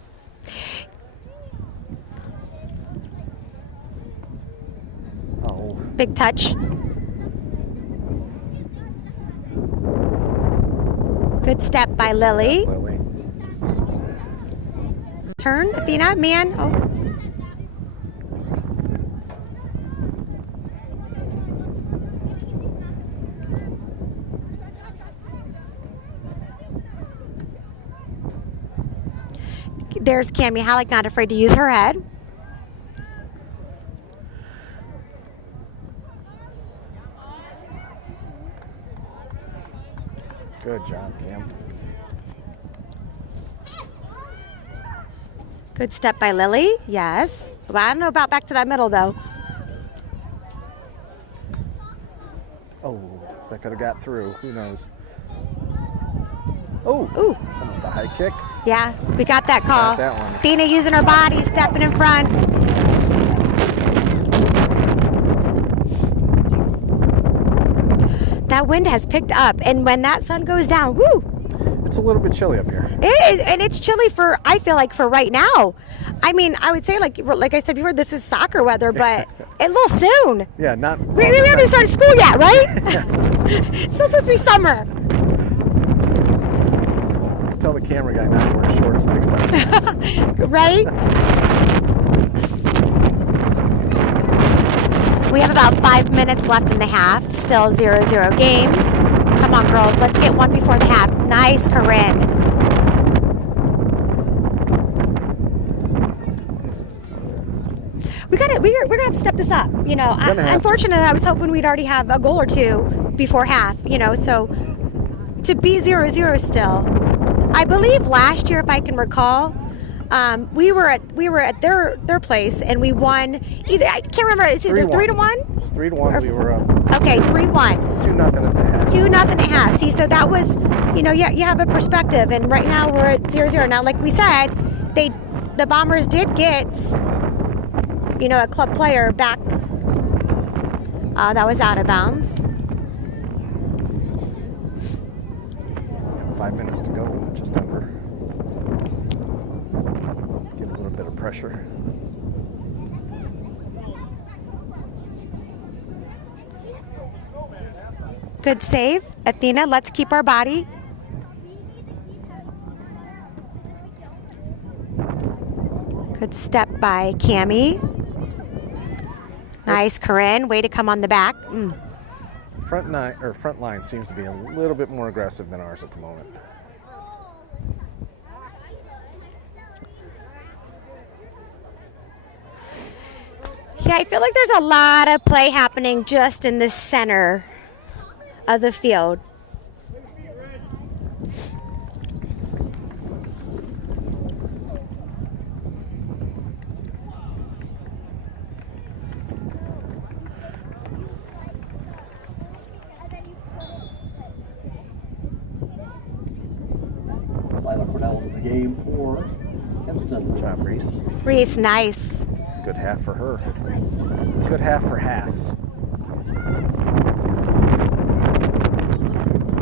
Oh. Big touch. Good step by Lily. Lily. Turn, Athena, man. Oh. There's Cammie Halleck, not afraid to use her head. Good job, Cam. Good step by Lily. Yes. Well, I don't know about back to that middle, though. Oh, if that could have got through. Who knows? Oh, Ooh. It's almost a high kick. Yeah, we got that call. Got that one. Athena using her body, stepping in front. That wind has picked up, and when that sun goes down, woo! It's a little bit chilly up here. It is, and it's chilly I feel like for right now. I mean, I would say like I said before, this is soccer weather, but a little soon. Yeah, not. We haven't started school yet, right? It's still supposed to be summer. Tell the camera guy not to wear shorts next time. Right? We have about 5 minutes left in the half. Still 0-0 game. Come on, girls. Let's get one before the half. Nice, Corinne. We're gonna have to step this up. Unfortunately, I was hoping we'd already have a goal or two before half. So to be 0-0 still. I believe last year, if I can recall, we were at their place and we won. I can't remember. It's either 3-1. It's 3-1. We were up. Okay, 3-1. 2-0 at the half. 2-0 at half. See, so that was, you have a perspective, and right now we're at 0-0. Now, like we said, the Bombers did get, a club player back. That was out of bounds. 5 minutes to go, just under. Get a little bit of pressure. Good save. Athena, let's keep our body. Good step by Cammie. Nice, Corinne. Way to come on the back. Front line seems to be a little bit more aggressive than ours at the moment. Yeah, I feel like there's a lot of play happening just in the center of the field. Game for Kenston. Good job, Reese. Reese, nice. Good half for her. Good half for Haas.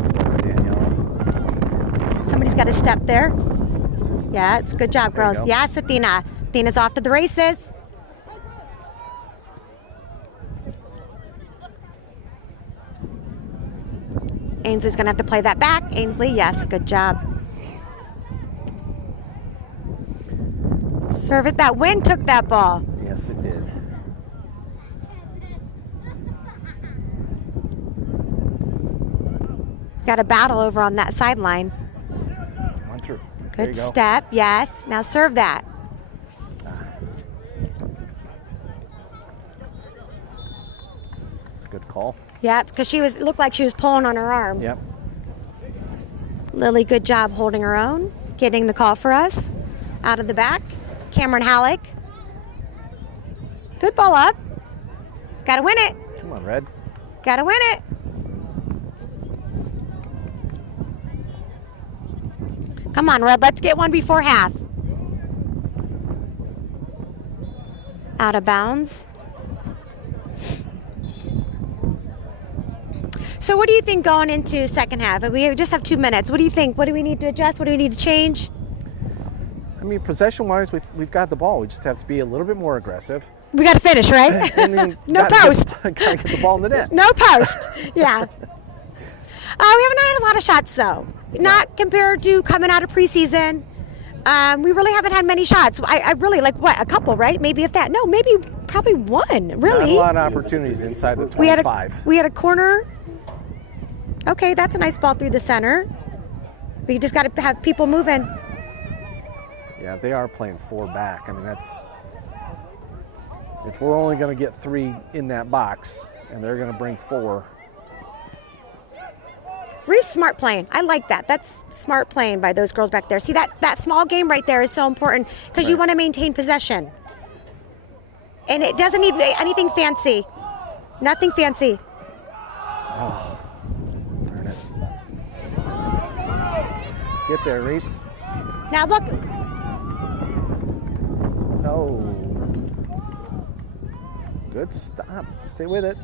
Step by Danielle. Somebody's got a step there. Yeah, it's good job, There you girls. go. Yes, Athena. Athena's off to the races. Ainsley's gonna have to play that back. Ainsley, yes, good job. Service, that wind took that ball. Yes, it did. Got a battle over on that sideline. One through. There Good you go. step, yes. Now serve that. It's a good call. Yeah, because she was looked like she was pulling on her arm. Yep. Lily, good job holding her own, getting the call for us. Out of the back, Cameron Halleck. Good ball up. Gotta win it. Come on, Red. Gotta win it. Come on, Red, let's get one before half. Out of bounds. So what do you think going into second half? We just have 2 minutes. What do you think? What do we need to adjust? What do we need to change? I mean, possession-wise, we've got the ball. We just have to be a little bit more aggressive. We got to finish, right? And then No gotta post. Gotta get the ball in the net. No post. Yeah. We haven't had a lot of shots, though. Not compared to coming out of preseason. We really haven't had many shots. I really, like, what, a couple, right? Maybe if that. No, maybe probably one, really. Not a lot of opportunities inside the 25. We had a corner. Okay, that's a nice ball through the center. We just got to have people moving. Yeah, they are playing 4 back. I mean, that's... If we're only going to get 3 in that box, and they're going to bring 4... Reese, smart playing. I like that. That's smart playing by those girls back there. See, that small game right there is so important because you Right. want to maintain possession. And it doesn't need anything fancy. Nothing fancy. Oh, darn it. Get there, Reese. Now look. Oh. Good stop. Stay with it.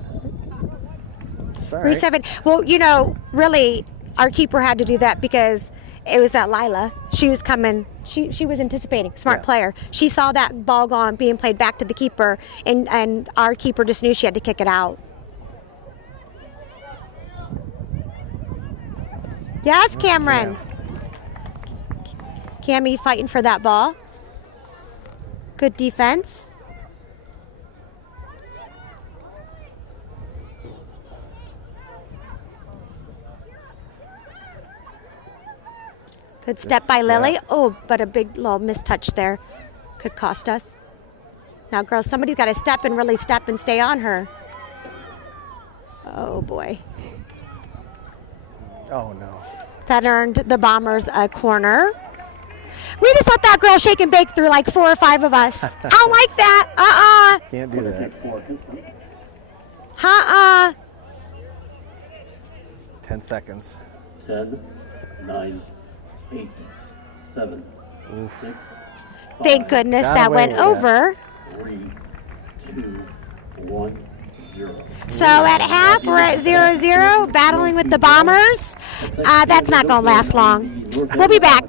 It's all Reese right. 7. Well, you know, really, our keeper had to do that because it was that Lila. She was coming. She was anticipating. Smart Yeah. player. She saw that ball gone being played back to the keeper, and our keeper just knew she had to kick it out. Yes, Cameron. Cammie fighting for that ball. Good defense. Good step by Lily. step. Oh, but a big little mistouch there. Could cost us. Now, girls, somebody's got to step and really step and stay on her. Oh, boy. Oh, no. That earned the Bombers a corner. We just let that girl shake and bake through like 4 or 5 of us. I don't like that. Can't do that. For Kenston. 10 seconds. 10, 9, 8, 7, Oof. 6, Thank goodness Got that away went with that. over. 3, 2, 1, 0. So at half, we're at 0-0, battling with the Bombers. That's not going to last long. We'll be back.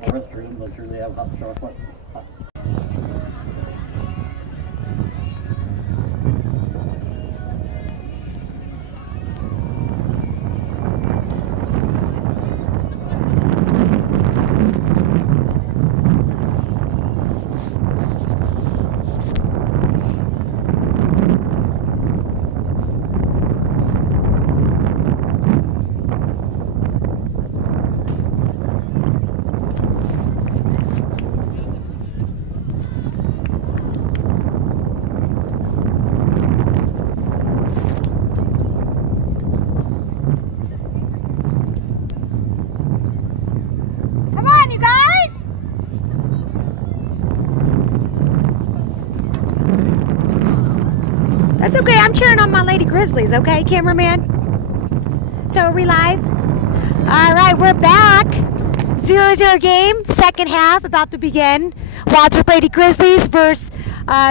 That's okay. I'm cheering on my Lady Grizzlies, okay, cameraman? So are we live? All right, we're back. 0-0 game, second half about to begin. Wadsworth Lady Grizzlies versus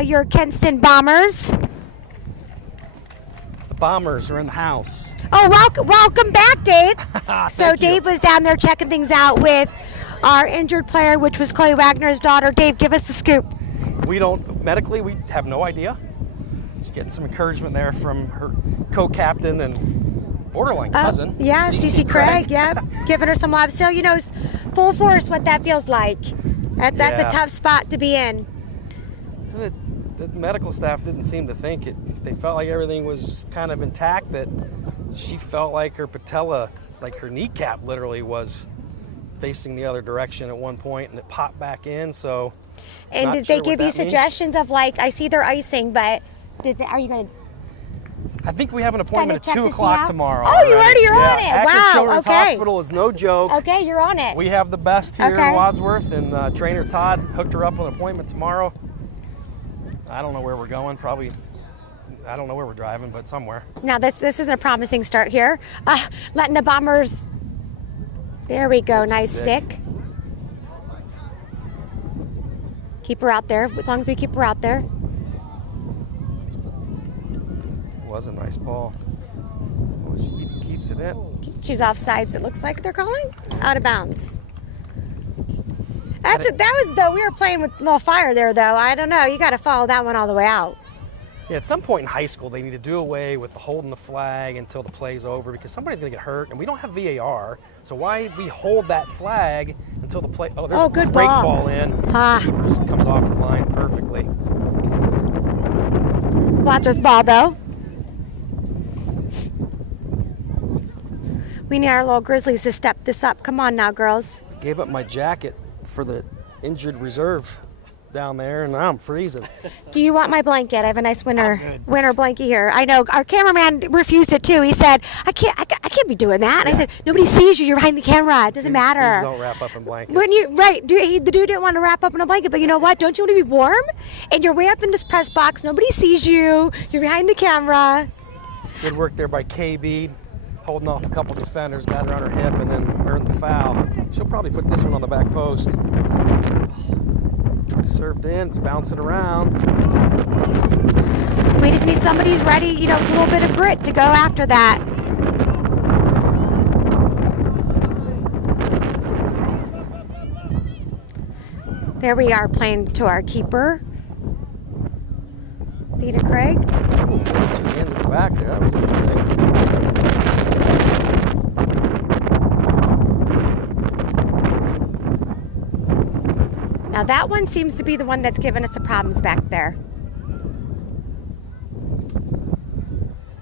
your Kenston Bombers. The Bombers are in the house. Oh, welcome back, Dave. So Thank you. Dave was down there checking things out with our injured player, which was Chloe Wagner's daughter. Dave, give us the scoop. We have no idea. She's getting some encouragement there from her co-captain and borderline cousin. Yeah, Cece Craig, yep. Giving her some love. So, full force what that feels like. That's a tough spot to be in. The medical staff didn't seem to think it. They felt like everything was kind of intact, that she felt like her patella, like her kneecap literally was facing the other direction at one point, and it popped back in, so. And did they give you suggestions of, like, I see they're icing, but are you going to? I think we have an appointment at 2 to o'clock see tomorrow. Oh, you're on it. Akron Wow, Children's okay. Hospital is no joke. Okay, you're on it. We have the best here Okay. in Wadsworth, and trainer Todd hooked her up with an appointment tomorrow. I don't know where we're going. Probably, I don't know where we're driving, but somewhere. Now, this isn't a promising start here. Letting the Bombers. There we go. Nice stick. Keep her out there. As long as we keep her out there. It was a nice ball. Well, she keeps it in. She's off sides, it looks like they're calling. Out of bounds. That was though, we were playing with a little fire there though. I don't know, you got to follow that one all the way out. Yeah, at some point in high school, they need to do away with the holding the flag until the play's over, because somebody's going to get hurt, and we don't have VAR. So why we hold that flag until the play? Oh, there's a good great ball. ball in. Keeper just comes off her line perfectly. Wadsworth ball though. We need our little Grizzlies to step this up. Come on now, girls. Gave up my jacket for the injured reserve down there, and now I'm freezing. Do you want my blanket? I have a nice winter blanket here. I know our cameraman refused it too. He said, "I can't be doing that." And I said, "Nobody sees you. You're behind the camera. It doesn't matter." Dudes don't wrap up in blankets. The dude didn't want to wrap up in a blanket, but you know what? Don't you want to be warm? And you're way up in this press box. Nobody sees you. You're behind the camera. Good work there by KB, holding off a couple defenders, got her on her hip, and then earned the foul. She'll probably put this one on the back post. It's served in, it's bouncing around. We just need somebody who's ready, a little bit of grit to go after that. There we are playing to our keeper, Dina Craig. Ooh, 2 hands at the back there, that was interesting. Now that one seems to be the one that's given us the problems back there.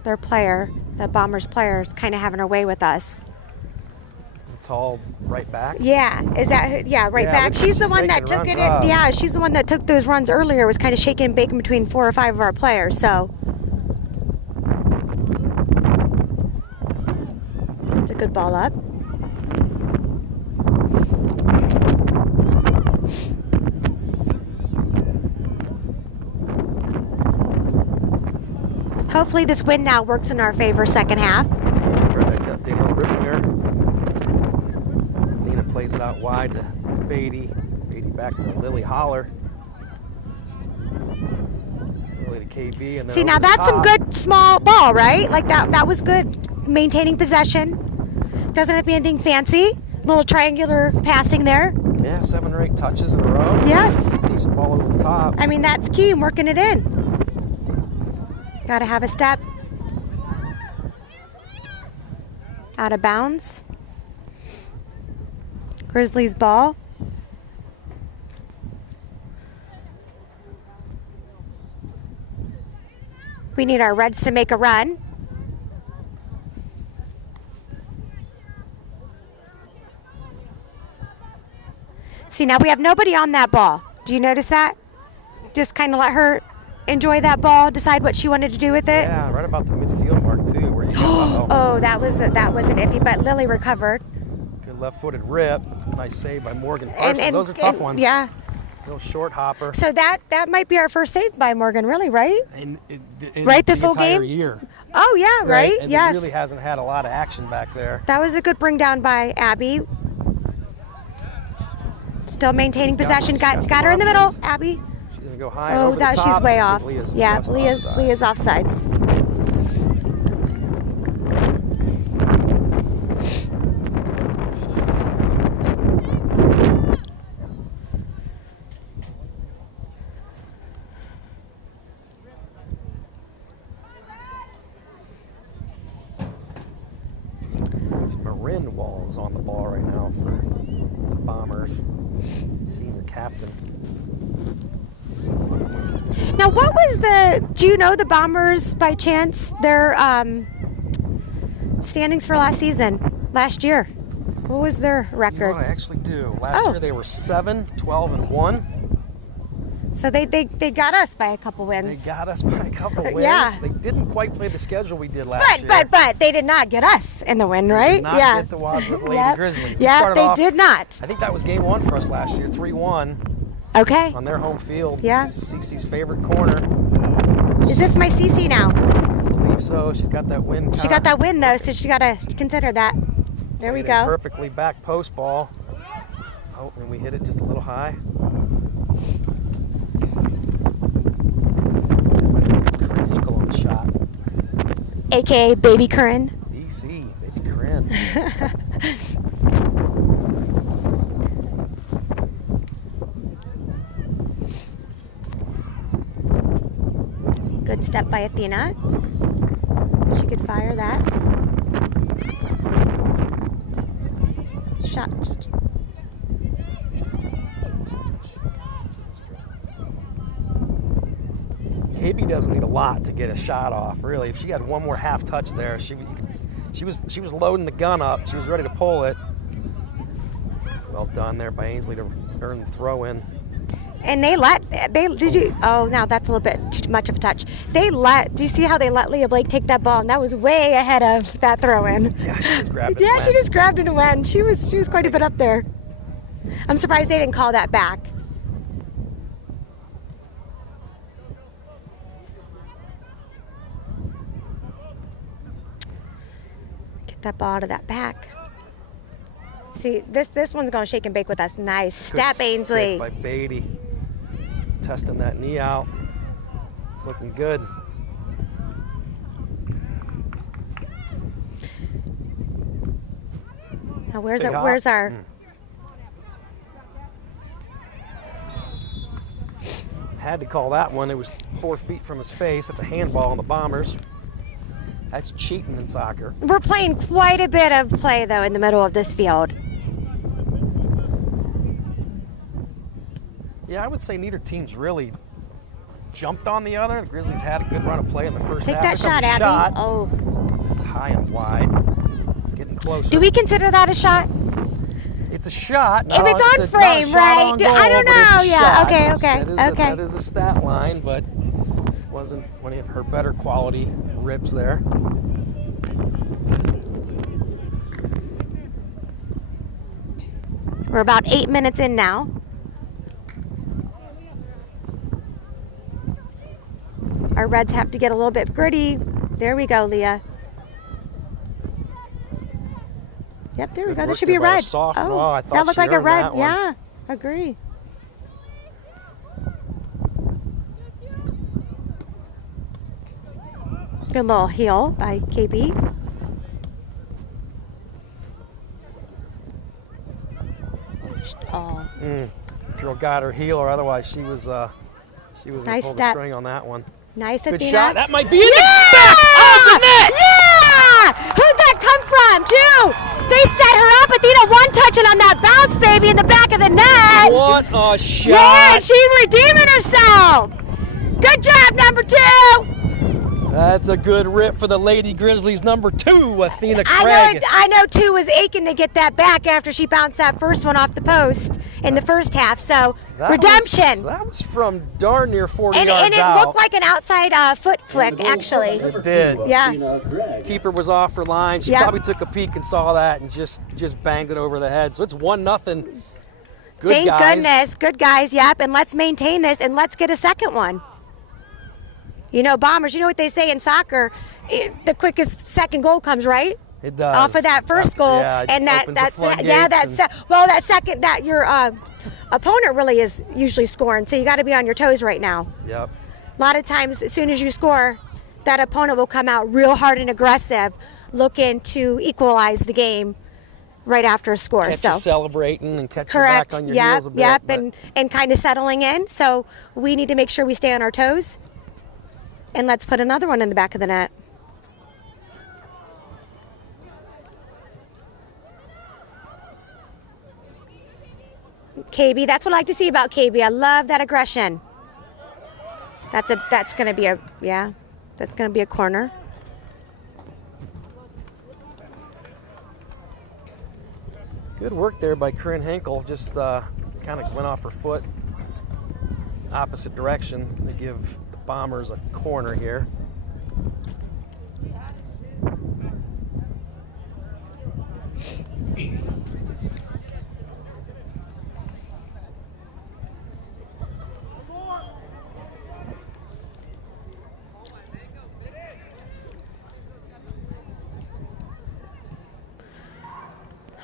Their player, the Bombers player, is kind of having her way with us. It's all right back. Yeah, right back. She's the one that took it. Yeah, she's the one that took those runs earlier. Was kind of shaking and baking between 4 or 5 of our players. So it's a good ball up. Hopefully this win now works in our favor second half. Daniel ribbon here. Nina plays it out wide to Beatty. Beatty back to Lily Holler. Lily to KB. And then See, now that's some good small ball, right? Like that was good. Maintaining possession. Doesn't have to be anything fancy. Little triangular passing there. Yeah, 7 or 8 touches in a row. Yes. Decent ball over the top. I mean, that's key in working it in. Got to have a step. Out of bounds. Grizzlies ball. We need our Reds to make a run. See, now we have nobody on that ball. Do you notice that? Just kind of let her enjoy that ball, decide what she wanted to do with it. Yeah, right about the midfield mark too, where you go. Oh, that was an iffy, but Lily recovered. Good left-footed rip. Nice save by Morgan Parsons. Those are tough ones. Yeah. Little short hopper. So that might be our first save by Morgan, really, right? In Right, this the whole entire game? year. Oh, yeah, right? And Yes. it really hasn't had a lot of action back there. That was a good bring down by Abby. Still maintaining possession. Got her in the middle, options. Abby. She's going to go high Oh, over the top. she's way I off. think Leah's Yeah, just Leah's offside. offsides. It's Marin Walls on the ball right now for the Bombers. Senior captain. Now, what was do you know the Bombers by chance, their standings for last year? What was their You record? know what I actually do. Last year they were 7, 12, and 1. So they got us by a couple wins. They got us by a couple wins. Yeah. They didn't quite play the schedule we did last year. But they did not get us in the win, right? Did not yeah. get the Wadsworth Lady Yep. Grizzlies. Yeah, started they off- did not. I think that was game 1 for us last year, 3-1 Okay. on their home field. Yeah. This is Cece's favorite corner. Is this my CC now? I believe so. She's got that win. She got that win though, so she got to consider that. There we go. Perfectly back post ball. Oh, and we hit it just a little high. Hinkle on the shot. AKA Baby Curran. BC, baby Corinne. Good step by Athena. She could fire that. Shot. KB doesn't need a lot to get a shot off, really. If she had one more half touch there, she was loading the gun up. She was ready to pull it. Well done there by Ainsley to earn the throw in. And now that's a little bit too much of a touch. Do you see how they let Leah Blake take that ball? And that was way ahead of that throw in. Yeah, she just grabbed it. Yeah, and she went. just grabbed it and went. She was quite a bit up there. I'm surprised they didn't call that back. Get that ball out of that back. See, this one's going to shake and bake with us. Nice step, Good Ainsley. stick by Beatty. Testing that knee out. It's looking good. Now where's Big hop. our Had to call that one. It was 4 feet from his face. That's a handball on the Bombers. That's cheating in soccer. We're playing quite a bit of play though in the middle of this field. Yeah, I would say neither team's really jumped on the other. The Grizzlies had a good run of play in the first Take half. that shot, There Abby. comes a shot. Oh. It's high and wide. Getting closer. Do we consider that a shot? It's a shot. If it's on not a frame, shot right? on goal, I don't but it's a know. Yeah, shot. okay, It's- okay, okay. That is a stat line, but wasn't one of her better quality rips there. We're about 8 minutes in now. Our Reds have to get a little bit gritty. There we go, Leah. Yep, there we Good go. That work should be a there by the red. sophomore. Oh, I thought that looked she like a earned red. that one. Yeah, agree. Good little heel by KB. Oh, Girl got her heel, or otherwise she was Nice pulled the step. string on that one. nice, Good Athena. shot. That might be in Yeah! the back of the net. Yeah! Who'd that come from, too? They set her up. Athena one-touching on that bounce, baby, in the back of the net. What a shot! Yeah, she's redeeming herself. Good job, number 2. That's a good rip for the Lady Grizzlies, number 2, Athena Craig. I know 2 was aching to get that back after she bounced that first one off the post in the first half. So, redemption. That was from darn near 40 And yards it out. looked like an outside foot flick, actually. It did. Yeah. Keeper was off her line. She Yep. probably took a peek and saw that and just banged it over the head. So it's 1-0. Good guys. Thank goodness. Good guys, yep. And let's maintain this, and let's get a second one. You know, Bombers, you know what they say in soccer, the quickest second goal comes, right? It does. Off of that first goal. Yeah, it and opens the floodgates that second, that your opponent really is usually scoring, so you got to be on your toes right now. Yep. A lot of times, as soon as you score, that opponent will come out real hard and aggressive, looking to equalize the game right after a score. Catch you celebrating and catch Correct. you back on your Yep, heels a bit. yep, but and kind of settling in. So we need to make sure we stay on our toes. And let's put another one in the back of the net. KB, that's what I like to see about KB. I love that aggression. That's going to be a corner. Good work there by Corinne Henkel. Just kind of went off her foot. Opposite direction. Going to give the Bombers a corner here.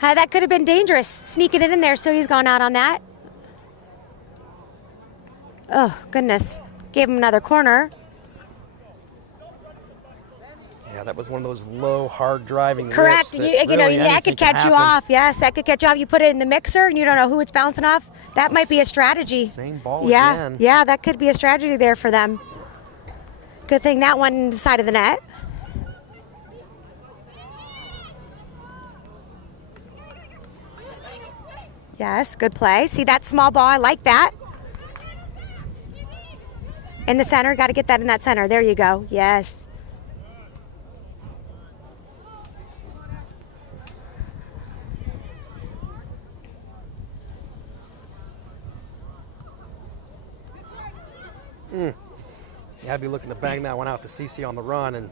That could have been dangerous, sneaking it in there, so he's gone out on that. Oh, goodness. Gave him another corner. Yeah, that was one of those low, hard driving Correct. rips that That could catch you off. Yes, that could catch you off. You put it in the mixer and you don't know who it's bouncing off. That might be a strategy. Same ball again. again. Yeah, that could be a strategy there for them. Good thing that one in the side of the net. Yes, good play. See that small ball? I like that. In the center, got to get that in that center. There you go. Yes. Yeah, I'd be looking to bang that one out to Cece on the run, and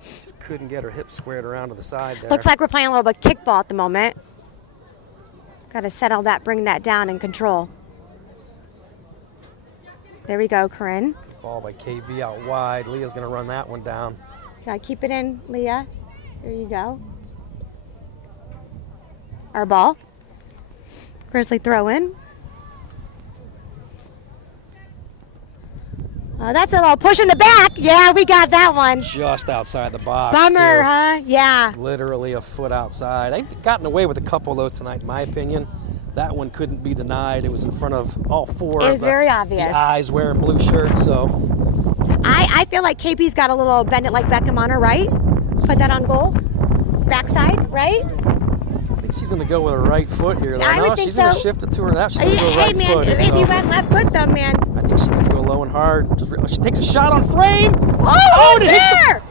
just couldn't get her hips squared around to the side there. Looks like we're playing a little bit kickball at the moment. Got to settle that, bring that down and control. There we go, Corinne. Ball by KB out wide. Leah's going to run that one down. Got to keep it in, Leah. There you go. Our ball. Grizzly throw in. Oh, that's a little push in the back. Yeah, we got that one. Just outside the box. Bummer, too. huh? Yeah. Literally a foot outside. I've gotten away with a couple of those tonight, in my opinion. That one couldn't be denied. It was in front of all four. It was very obvious. The eyes wearing blue shirts, so. I feel like KP's got a little bend it like Beckham on her, right? Put that on goal. Backside, right? I think she's going to go with her right foot here. I would think she's so. going to shift it to her left. She's going to go right man, foot. if you went left foot, though, man. I think she needs to go low and hard. She takes a shot on frame. Oh, he's there!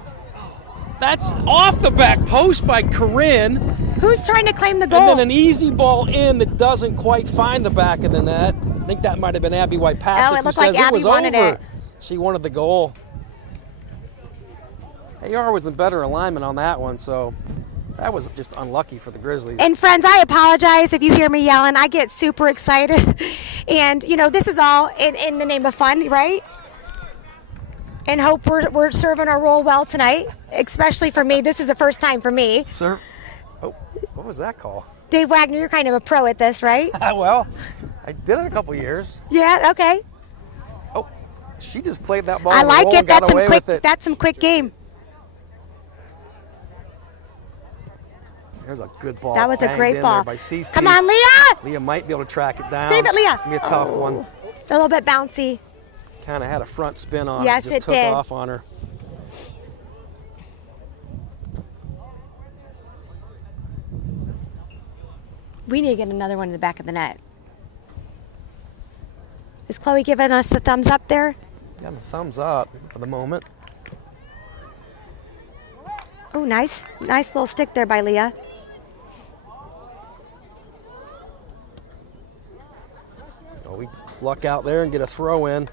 That's off the back post by Corinne. Who's trying to claim the goal? And then an easy ball in that doesn't quite find the back of the net. I think that might have been Abby White-Passick. Oh, it looked like Abby wanted it. She wanted the goal. AR was in better alignment on that one, so that was just unlucky for the Grizzlies. And friends, I apologize if you hear me yelling. I get super excited. And, you know, this is all in the name of fun, right? And hope we're serving our role well tonight, especially for me. This is the first time for me. Sir? Oh, what was that call? Dave Wagner, you're kind of a pro at this, right? Well, I did it a couple years. Yeah, okay. Oh, she just played that ball. I in the like roll it. and got That's some away quick. with it. That's some quick game. There's a good ball. That was a banged great in ball. there by CC. Come on, Leah! Leah might be able to track it down. Save it, Leah. It's going to be a tough one. A little bit bouncy. Kind of had a front spin on Yes, it. Just it took did. off on her. We need to get another one in the back of the net. Is Chloe giving us the thumbs up there? Got a thumbs up for the moment. Oh, nice little stick there by Leah. So we luck out there and get a throw in.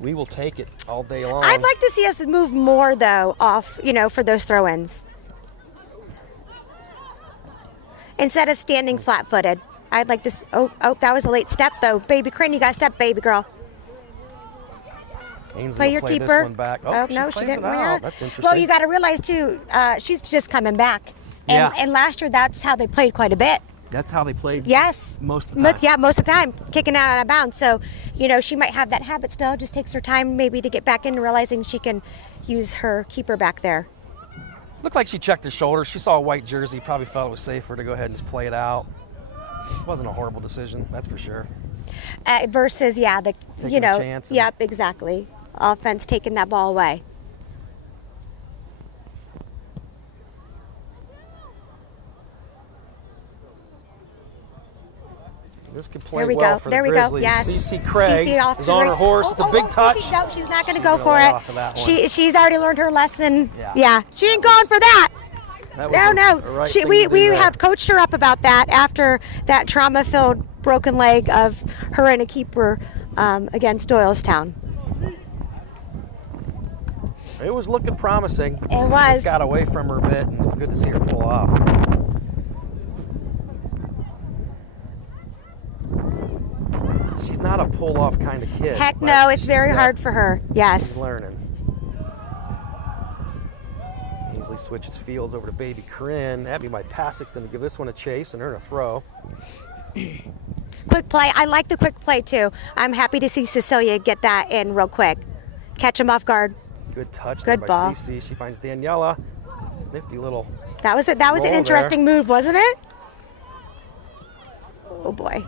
We will take it all day long. I'd like to see us move more, though, off, for those throw-ins. Instead of standing flat-footed, I'd like to. Oh, that was a late step though. Baby Crane, you got to step, baby girl. Ainsley Play will your play keeper. This one back. Oh, no, she plays didn't. it out. Yeah. That's interesting. Well, you got to realize too, she's just coming back. And, Yeah. and last year, that's how they played quite a bit. That's how they played. Yes. Most of the time. Yeah, most of the time, kicking out of bounds. So, she might have that habit still. It just takes her time maybe to get back into realizing she can use her keeper back there. Looked like she checked his shoulder. She saw a white jersey. Probably felt it was safer to go ahead and just play it out. It wasn't a horrible decision, that's for sure. Versus, the Taking a chance and- Yep, exactly. Offense taking that ball away. This could play There we well go. for There the we go. Grizzlies. Yes. CC Craig CC off is to on race. her horse. It's a big touch. CC, no, she's not going to She's go gonna for lay it. off of that one. She's already learned her lesson. Yeah. She ain't going for that. That was No. the right She, thing we to do we there. have coached her up about that after that trauma-filled broken leg of her and a keeper against Doylestown. It was looking promising. It was. Just got away from her a bit, and it was good to see her pull off. She's not a pull-off kind of kid. Heck but no, it's she's, very hard for her. She's Yes. learning. Ainsley switches fields over to Baby Corinne. Abby, my Passek's going to give this one a chase and earn a throw. Quick play. I like the quick play too. I'm happy to see Cecilia get that in real quick. Catch him off guard. Good touch Good there by ball. CC. She finds Daniela. Nifty little. That was an Roll interesting move, wasn't it? Oh boy.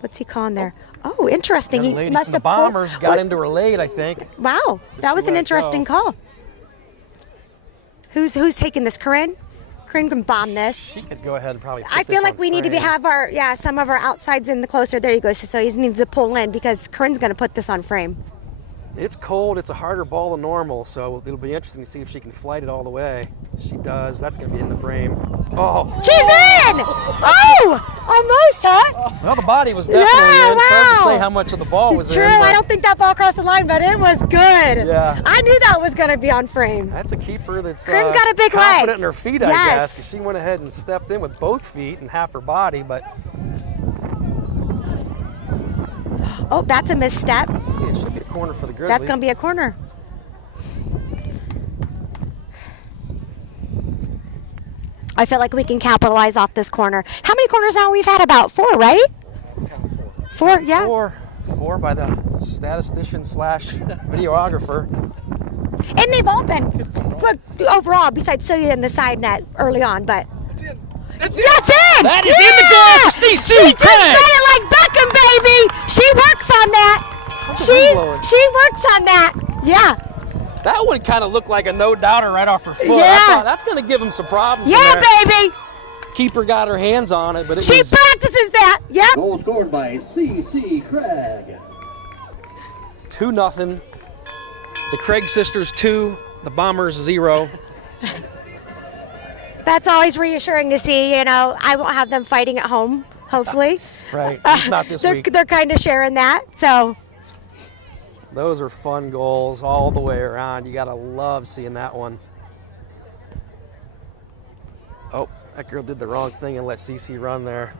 What's he calling there? Oh, interesting. The He lady must from the have pulled- Bombers got what- into her late, I think. Wow, that was she an let it interesting go. call. Who's taking this? Corinne? Corinne can bomb this. She could go ahead and probably put I this feel like on we need to frame. have some of our outsides in the closer. There you go. So he needs to pull in because Corinne's going to put this on frame. It's cold. It's a harder ball than normal, so it'll be interesting to see if she can flight it all the way. She does. That's going to be in the frame. Oh, She's in! Oh, almost, huh? well, the body was definitely Yeah, in. It's hard to wow. say how much of the ball was True. in. but I don't think that ball crossed the line, but it was good. Yeah. I knew that was going to be on frame. That's a keeper that's Corinne's got a big confident leg. in her feet, I Yes. guess, because she went ahead and stepped in with both feet and half her body, but Oh, that's a misstep. it should be a corner for the Grizzlies. That's going to be a corner. I feel like we can capitalize off this corner. How many corners now we've had? About 4, right? 4, yeah. Four by the statistician / videographer. And they've all been good overall, besides Celia in the side net early on, but that's in! That is in the goal for CC She just Craig. said it like Beckham, baby! She works on that! What's the wind blowing? She works on that! Yeah. That one kind of looked like a no-doubter right off her foot. Yeah. I thought that's going to give him some problems. in Yeah, there. baby! Keeper got her hands on it, but it She was practices that! Yep. Goal scored by CC Craig. 2-0. The Craig sisters 2, the Bombers 0. That's always reassuring to see, I won't have them fighting at home, hopefully. Right, at least not this week. They're kind of sharing that, so. Those are fun goals all the way around. You got to love seeing that one. Oh, that girl did the wrong thing and let CC run there.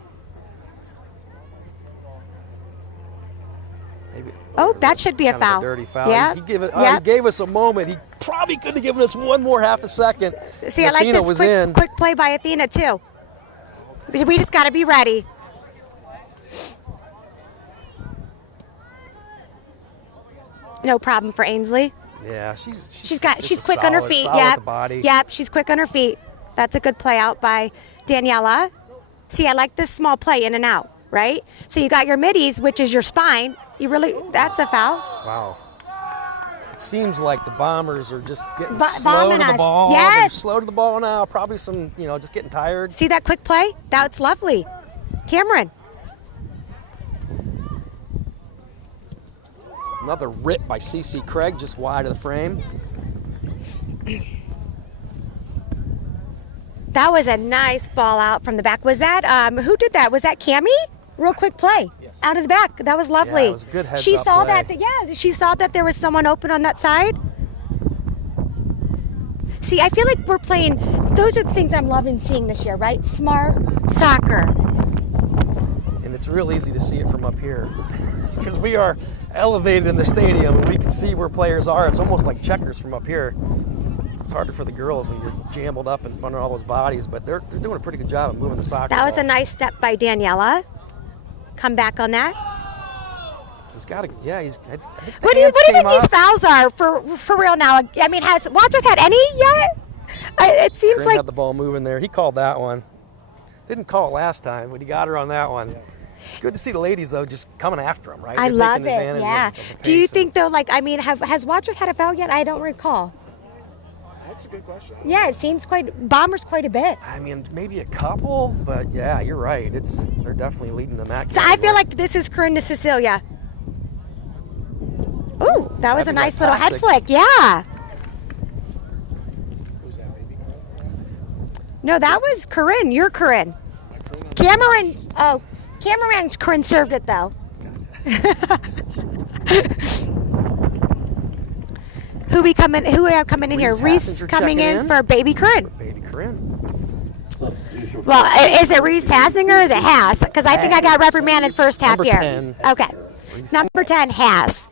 Maybe. Oh, that should be a kind of foul. dirty foul. Yeah. He gave Yep. us a moment. He probably could have given us one more half a second. See, I like Athena this was in. quick play by Athena, too. We just got to be ready. No problem for Ainsley. Yeah, She's just quick on her solid- feet. solid Yep. with the body. Yep, she's quick on her feet. That's a good play out by Daniela. See, I like this small play in and out, right? So you got your middies, which is your spine. That's a foul. Wow. It seems like the Bombers are just getting Bo- slow bombing to the us. ball. Yes. They're slow to the ball now. Probably some, just getting tired. See that quick play? That's lovely. Cameron. Another rip by CC Craig, just wide of the frame. That was a nice ball out from the back. Was that, who did that? Was that Cammie? Real quick play. Yes. Out of the back. That was lovely. Yeah, it was a good heads She up saw play. that, she saw that there was someone open on that side. See, I feel like we're playing, those are the things I'm loving seeing this year, right? Smart soccer. real easy to see it from up here because we are elevated in the stadium and we can see where players are. It's almost like checkers from up here. It's harder for the girls when you're jambled up in front of all those bodies, but they're doing a pretty good job of moving the soccer That was ball. a nice step by Daniela. Come back on that. He's got to, yeah. What do you think these fouls are for real now? I mean, has Wadsworth had any yet? It seems Corinne like had the ball moving there. He called that one. Didn't call it last time, but he got her on that one. It's good to see the ladies though just coming after him, right? I They're love taking it. advantage Yeah. of the Do you pace think though, like, I mean, has Wadsworth had a foul yet? I don't recall. That's a good question. Yeah, it seems Bombers quite a bit. I mean, maybe a couple, but yeah, you're right. They're definitely leading the match. So I feel like this is Corinne to Cecilia. Ooh, that was a That'd be nice little head fantastic. flick. Yeah. Who's that, baby girl? No, that was Corinne. You're Corinne. Cameron. Oh, Cameron's Corinne served it though. Who we coming in here? Reese Hassinger coming checking in for baby Corinne. Baby Corinne. Well, is it Reese Hassinger or is it Hass? Because I think I got reprimanded first half Number here. 10. Okay. Number 10, Hass.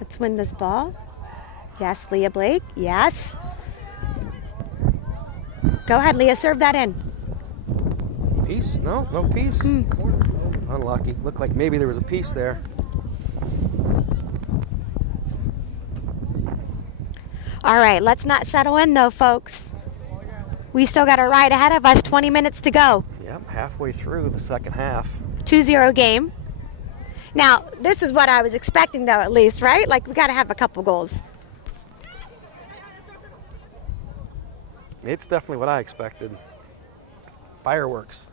Let's win this ball. Yes, Leah Blake. Yes. Go ahead, Leah. Serve that in. Piece? No piece. Unlucky. Looked like maybe there was a piece there. All right, let's not settle in though, folks. We still got a ride ahead of us, 20 minutes to go. Yep, halfway through the second half. 2-0 game. Now, this is what I was expecting though, at least, right? Like, we got to have a couple goals. It's definitely what I expected. Fireworks.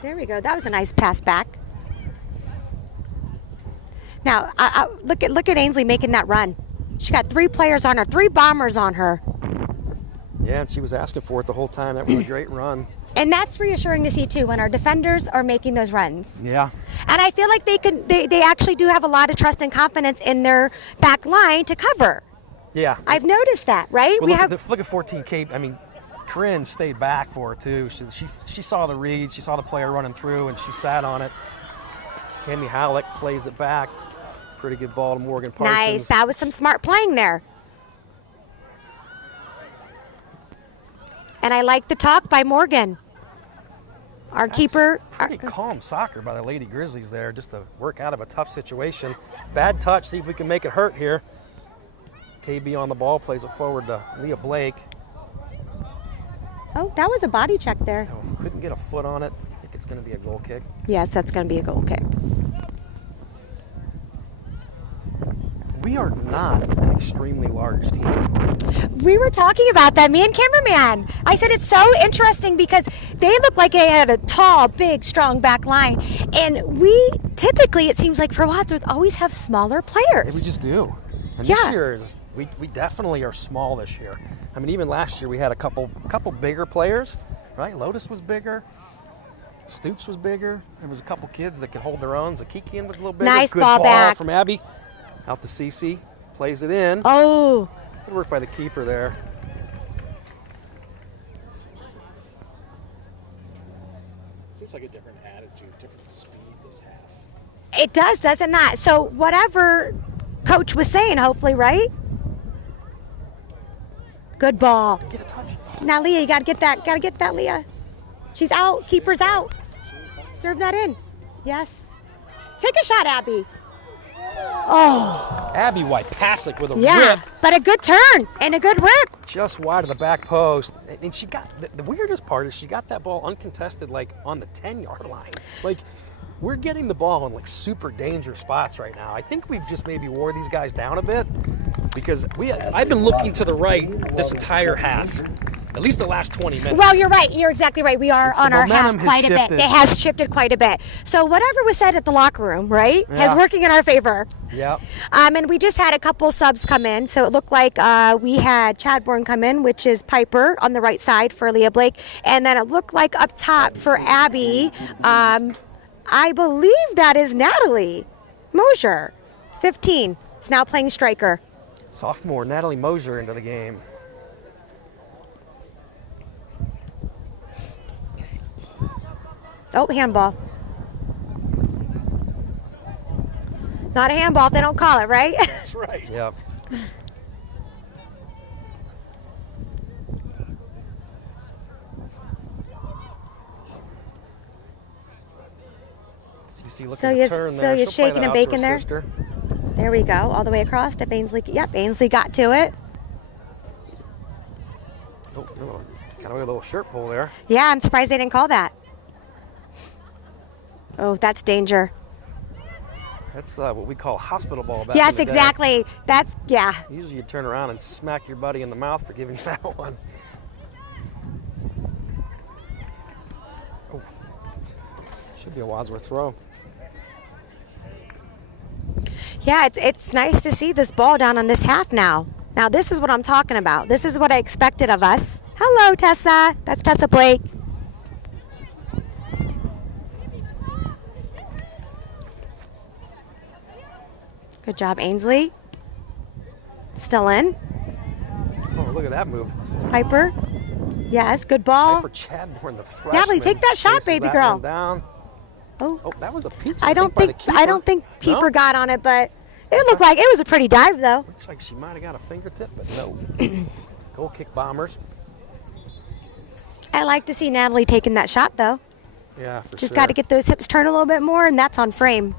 There we go. That was a nice pass back. Now, look at Ainsley making that run. She got 3 players on her, 3 Bombers on her. Yeah, and she was asking for it the whole time. That was a great run. And that's reassuring to see too when our defenders are making those runs. Yeah. And I feel like they actually do have a lot of trust and confidence in their back line to cover. Yeah. I've noticed that, right? Well, look at 14K. I mean, Corinne stayed back for it too. She saw the read, she saw the player running through, and she sat on it. Cami Halleck plays it back. Pretty good ball to Morgan Parsons. Nice. That was some smart playing there. And I like the talk by Morgan. Our keeper. Pretty calm soccer by the Lady Grizzlies there, just to work out of a tough situation. Bad touch, see if we can make it hurt here. KB on the ball, plays it forward to Leah Blake. Oh, that was a body check there. Oh, couldn't get a foot on it. I think it's going to be a goal kick. Yes, that's going to be a goal kick. We are not an extremely large team. We were talking about that, me and cameraman. I said it's so interesting because they look like they had a tall, big, strong back line. And we typically, it seems like for Wadsworth, always have smaller players. We just do. And Yeah. this year, we definitely are small this year. I mean, even last year we had a couple bigger players, right? Lotus was bigger. Stoops was bigger. There was a couple kids that could hold their own. Zakikian was a little bigger. Nice Good ball back. from Abby. Out to Cece. Plays it in. Oh. Good work by the keeper there. Seems like a different attitude, different speed this half. It does it not? So whatever coach was saying, hopefully, right? Good ball. Get a touch. Now, Leah, you got to get that. Got to get that, Leah. She's out. Keeper's out. Serve that in. Yes. Take a shot, Abby. Oh. Abby White-Pasick with a Yeah, rip. but a good turn and a good rip. Just wide of the back post. And she got, the weirdest part is she got that ball uncontested, like on the 10-yard line. Like, we're getting the ball in like super dangerous spots right now. I think we've just maybe wore these guys down a bit because I've been looking to the right this entire half. at least the last 20 minutes. Well, you're right. You're exactly right. We are on our half quite a bit. It has shifted quite a bit. So whatever was said at the locker room, right, is working in our favor. Yep. And we just had a couple subs come in. So it looked like we had Chadbourne come in, which is Piper on the right side for Leah Blake. And then it looked like up top for Abby, I believe that is Natalie Mosier, 15. Is now playing striker. Sophomore Natalie Mosier into the game. Oh, handball. Not a handball if they don't call it, right? That's right. Yep. CC looking to turn there. So you're She'll play shaking that and out to baking her there? sister. There we go. All the way across to Ainsley. Yep, Ainsley got to it. Oh, kind of a little shirt pull there. Yeah, I'm surprised they didn't call that. Oh, that's danger. That's what we call hospital ball back Yes, in the day. exactly. That's, yeah. Usually you turn around and smack your buddy in the mouth for giving that one. Oh, should be a Wadsworth throw. Yeah, it's nice to see this ball down on this half now. Now, this is what I'm talking about. This is what I expected of us. Hello, Tessa. That's Tessa Blake. Good job, Ainsley. Still in. Oh, look at that move. Piper. Yes, good ball. Piper Chadbourne, the freshman. Natalie, take that shot, chases baby that girl. one down. Oh, that was a piece. I don't think Peeper No? got on it, but it looked like it was a pretty dive, though. Looks like she might have got a fingertip, but no. Goal kick Bombers. I like to see Natalie taking that shot, though. Yeah, for Just sure. got to get those hips turned a little bit more, and that's on frame.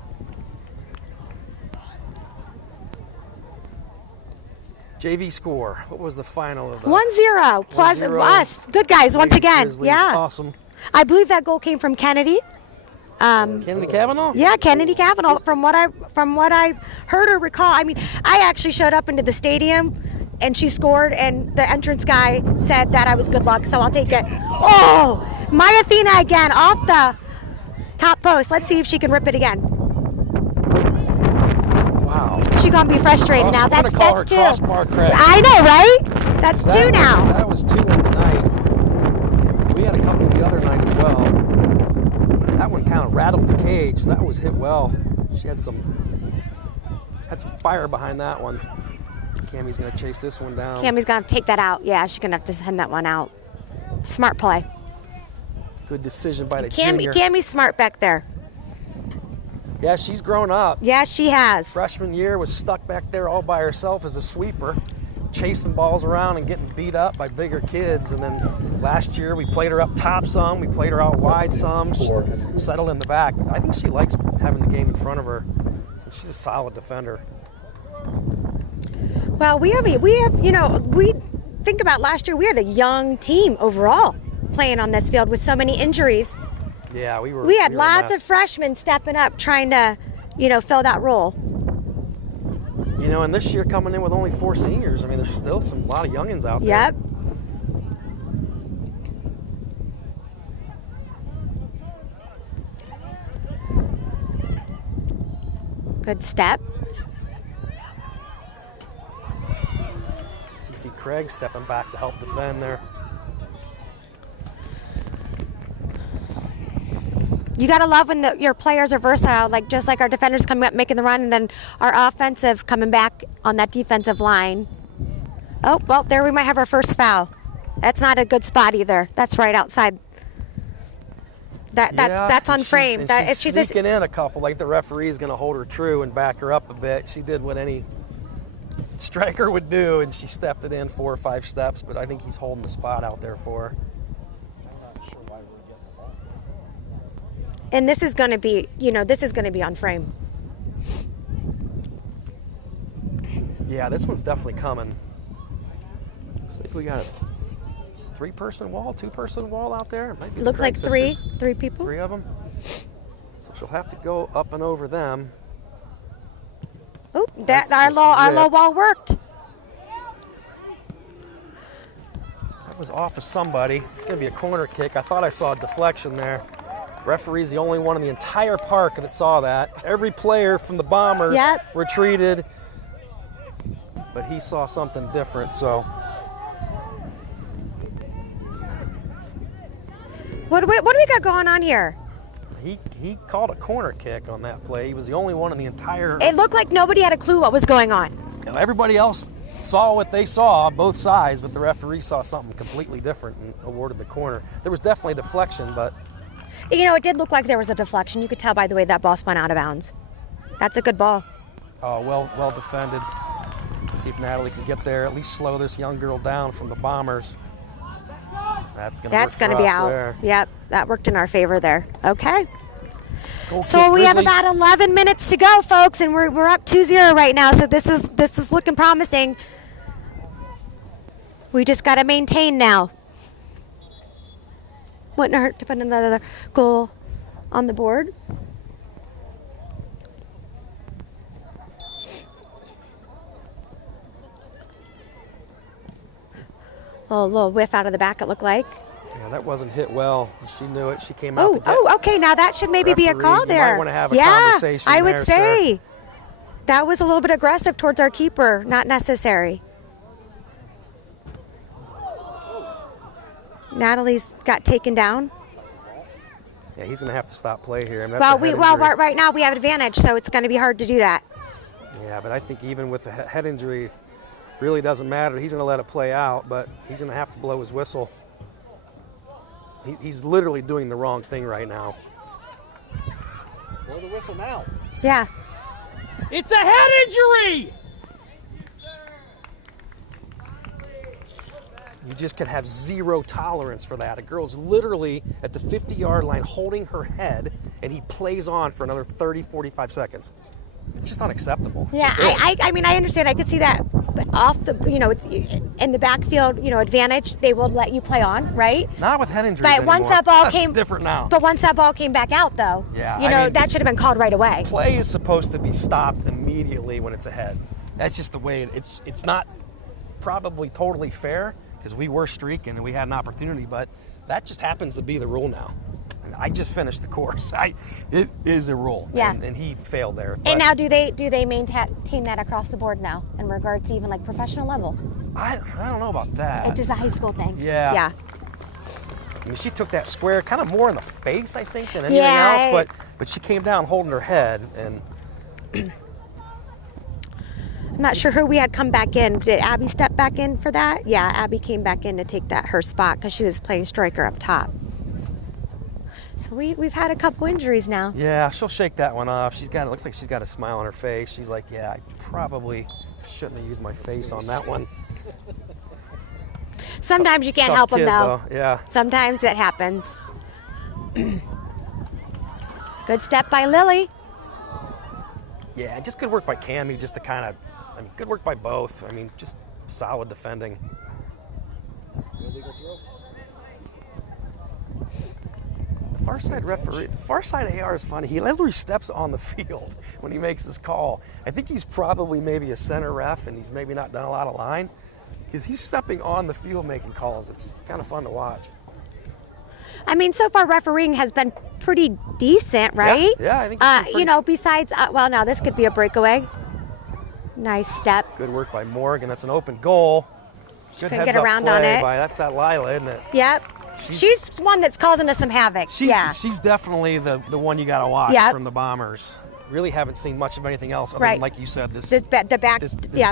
JV score. What was the final of the 1-0. Plus 1-0. us. Good guys, once Lady again. Grizzlies? Yeah. Awesome. I believe that goal came from Kennedy. Kennedy Kavanaugh? Yeah, Kennedy Kavanaugh. From what I heard or recall, I mean, I actually showed up into the stadium, and she scored, and the entrance guy said that I was good luck, so I'll take it. Oh, my Athena again off the top post. Let's see if she can rip it again. Wow. She gonna be frustrated now. I'm gonna That's call her two. crossbar crack. I know, right? That's two now. That was 2 in the night. We had a couple the other night as well. That one kind of rattled the cage. That was hit well. She had some fire behind that one. Cammie's gonna chase this one down. Cammie's gonna have to take that out. Yeah, she's gonna have to send that one out. Smart play. Good decision by the junior. Cammie's smart back there. Yeah, she's grown up. Yeah, she has. Freshman year was stuck back there all by herself as a sweeper, chasing balls around and getting beat up by bigger kids. And then last year we played her up top some, we played her out wide some, she settled in the back. But I think she likes having the game in front of her. She's a solid defender. Well, we think about last year, we had a young team overall playing on this field with so many injuries. Yeah, we had lots of freshmen stepping up trying to, fill that role. And this year coming in with only 4 seniors, I mean, there's still a lot of youngins out there. Yep. Good step. CC Craig stepping back to help defend there. You got to love when your players are versatile, just like our defenders coming up, making the run, and then our offensive coming back on that defensive line. Oh, well, there we might have our first foul. That's not a good spot either. That's right outside. That's on frame. She's sneaking in a couple, like the referee is going to hold her true and back her up a bit. She did what any striker would do, and she stepped it in 4 or 5 steps, but I think he's holding the spot out there for her. And this is going to be, on frame. Yeah, this one's definitely coming. Looks like we got a 3-person wall, 2-person wall out there. It might be Looks like three people. 3 of them. So she'll have to go up and over them. Oh, our low wall worked. That was off of somebody. It's going to be a corner kick. I thought I saw a deflection there. Referee's the only one in the entire park that saw that. Every player from the Bombers retreated, but he saw something different, so. What do we got going on here? He called a corner kick on that play. He was the only one in the entire. It looked like nobody had a clue what was going on. You know, everybody else saw what they saw, both sides, but the referee saw something completely different and awarded the corner. There was definitely deflection, but. You know, it did look like there was a deflection. You could tell by the way that ball spun out of bounds. That's a good ball. Oh, well defended. See if Natalie can get there, at least slow this young girl down from the Bombers. That's going to be out. There. Yep, that worked in our favor there. Okay. So we have about 11 minutes to go, folks, and we're up 2-0 right now. So this is looking promising. We just got to maintain now. Wouldn't hurt to put another goal on the board. A little whiff out of the back, it looked like. Yeah, that wasn't hit well. She knew it. She came out to get okay. Now that should maybe be a call there. You might want to have a conversation I would there, say. sir. That was a little bit aggressive towards our keeper. Not necessary. Natalie's got taken down. Yeah, he's going to have to stop play here. I mean, right now we have advantage, so it's going to be hard to do that. Yeah, but I think even with the head injury, really doesn't matter. He's going to let it play out, but he's going to have to blow his whistle. He's literally doing the wrong thing right now. Blow the whistle now. Yeah. It's a head injury! You just can have zero tolerance for that. A girl's literally at the 50-yard line holding her head, and he plays on for another 30, 45 seconds. It's just unacceptable. Yeah, I mean, I understand. I could see that off the, it's in the backfield, advantage. They will let you play on, right? Not with head injuries But anymore. once that ball That's came, different now. But once that ball came back out, though, yeah, that should have been called right away. Play is supposed to be stopped immediately when it's ahead. That's just the way it's not probably totally fair because we were streaking and we had an opportunity, but that just happens to be the rule now. I just finished the course. It is a rule. Yeah. And he failed there. And now do they maintain that across the board now in regards to even like professional level? I don't know about that. It's just a high school thing. Yeah. Yeah. I mean, she took that square kind of more in the face, I think, than anything else. But she came down holding her head, and I'm not sure who we had come back in. Did Abby step back in for that? Yeah, Abby came back in to take her spot because she was playing striker up top. So we've had a couple injuries now. Yeah, she'll shake that one off. It looks like she's got a smile on her face. She's like, yeah, I probably shouldn't have used my face on that one. Sometimes you can't help them, though. Yeah. Sometimes it happens. Good step by Lily. Yeah, just good work by Cammie just to kind of, good work by both. I mean, just solid defending. Illegal throw. The far side AR is funny. He literally steps on the field when he makes his call. I think he's probably maybe a center ref and he's maybe not done a lot of line because he's stepping on the field making calls. It's kind of fun to watch. I mean, so far refereeing has been pretty decent, right? Yeah, I think besides, now this could be a breakaway. Nice step. Good work by Morgan. That's an open goal. Good couldn't get around on it. That's that Lila, isn't it? Yep. She's one that's causing us some havoc. She's definitely the one you got to watch from the Bombers. Really haven't seen much of anything else other than, like you said, this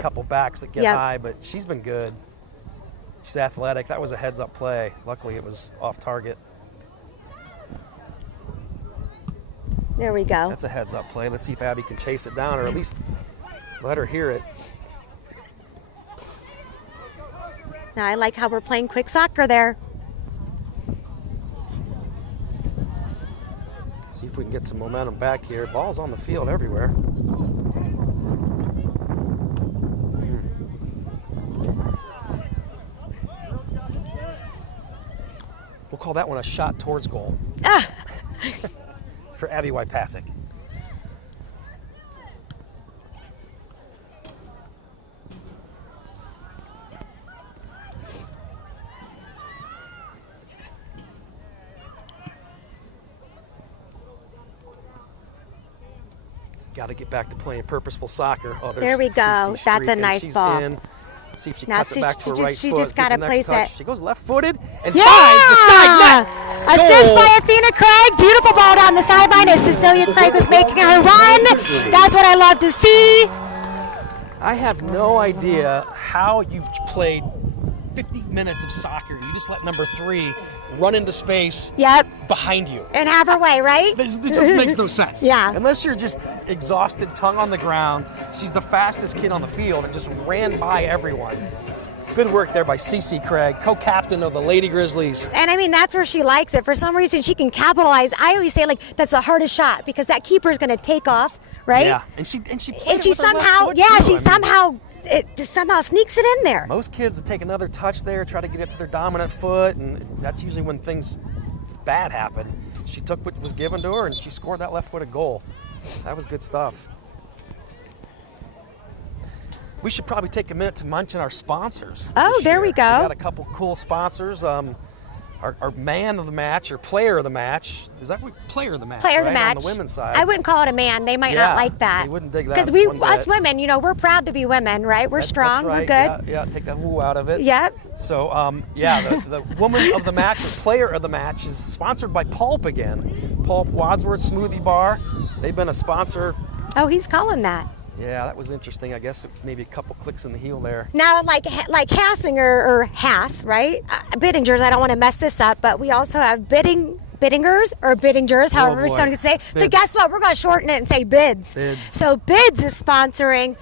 couple backs that get high, but she's been good. She's athletic. That was a heads-up play. Luckily, it was off target. There we go. That's a heads-up play. Let's see if Abby can chase it down or at least let her hear it. Now, I like how we're playing quick soccer there. See if we can get some momentum back here. Ball's on the field everywhere. We'll call that one a shot towards goal. For Abby Wypasick. Got to get back to playing purposeful soccer. Oh, there we go. CC That's a streaking. nice She's ball. In. See if she Now cuts it back to her right she foot. just got to place it. She goes left-footed and Yeah! finds the side net. Assist Goal. by Athena Craig. Beautiful ball down the sideline as Cecilia Craig was making her run. That's what I love to see. I have no idea how you've played 50 minutes of soccer. You just let number 3 run into space behind you. And have her way, right? It just makes no sense. Yeah. Unless you're just exhausted, tongue on the ground. She's the fastest kid on the field and just ran by everyone. Good work there by CC Craig, co-captain of the Lady Grizzlies. And I mean, that's where she likes it. For some reason, she can capitalize. I always say, like, that's the hardest shot because that keeper is going to take off, right? Yeah, and she somehow, somehow sneaks it in there. Most kids take another touch there, try to get it to their dominant foot, and that's usually when things bad happen. She took what was given to her, and she scored that left-footed goal. That was good stuff. We should probably take a minute to mention our sponsors. Oh, there we go. We got a couple cool sponsors. Our man of the match, or player of the match. Is that what player of the match? Player of the right? match. On the women's side. I wouldn't call it a man. They might not like that. They wouldn't dig that. Because us women, us women, we're proud to be women, right? We're strong. That's right. We're good. Yeah, take that woo out of it. Yep. So, the woman of the match, the player of the match, is sponsored by Pulp again. Pulp Wadsworth Smoothie Bar. They've been a sponsor. Oh, he's calling that. Yeah, that was interesting. I guess maybe a couple clicks in the heel there. Now, like Hassinger or Hass, right? Biddingers. I don't want to mess this up, but we also have Biddingers or Biddingers, however someone could say. Bids. So guess what? We're going to shorten it and say Bids. Bids. So Bids is sponsoring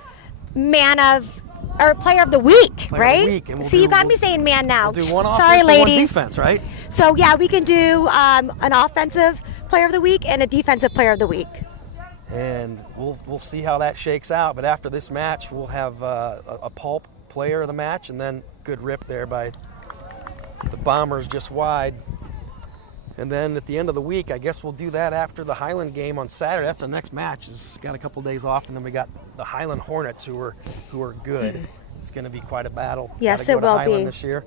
Player of the Week, right? Of the week, and See, you got me saying man now. We'll do one Sorry, offense and one ladies. defense, right? So yeah, we can do an offensive Player of the Week and a defensive Player of the Week. And we'll see how that shakes out. But after this match, we'll have a Pulp player of the match, and then good rip there by the Bombers just wide. And then at the end of the week, I guess we'll do that after the Highland game on Saturday. That's the next match. It's got a couple days off, and then we got the Highland Hornets who are good. It's going to be quite a battle. Yes, Gotta go it to will Highland be. this year.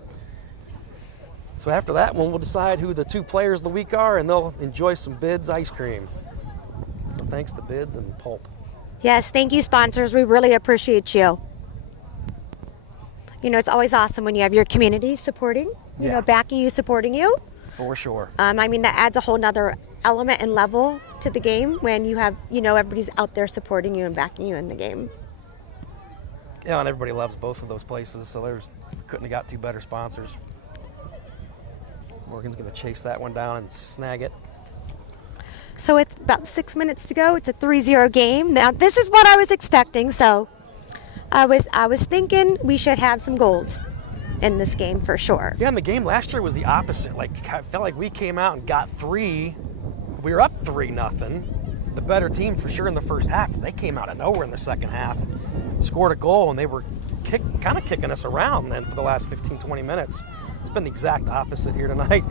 So after that one, we'll decide who the 2 players of the week are, and they'll enjoy some Bids ice cream. So thanks to Bids and Pulp. Yes, thank you, sponsors. We really appreciate you. You know, it's always awesome when you have your community supporting, backing you, supporting you. For sure. I mean, that adds a whole nother element and level to the game when you have, everybody's out there supporting you and backing you in the game. Yeah, and everybody loves both of those places, so couldn't have got 2 better sponsors. Morgan's going to chase that one down and snag it. So with about 6 minutes to go, it's a 3-0 game. Now, this is what I was expecting, so I was thinking we should have some goals in this game for sure. Yeah, and the game last year was the opposite. I felt like we came out and got 3. We were up 3-0. The better team for sure in the first half. They came out of nowhere in the second half, scored a goal, and they were kind of kicking us around then for the last 15, 20 minutes. It's been the exact opposite here tonight.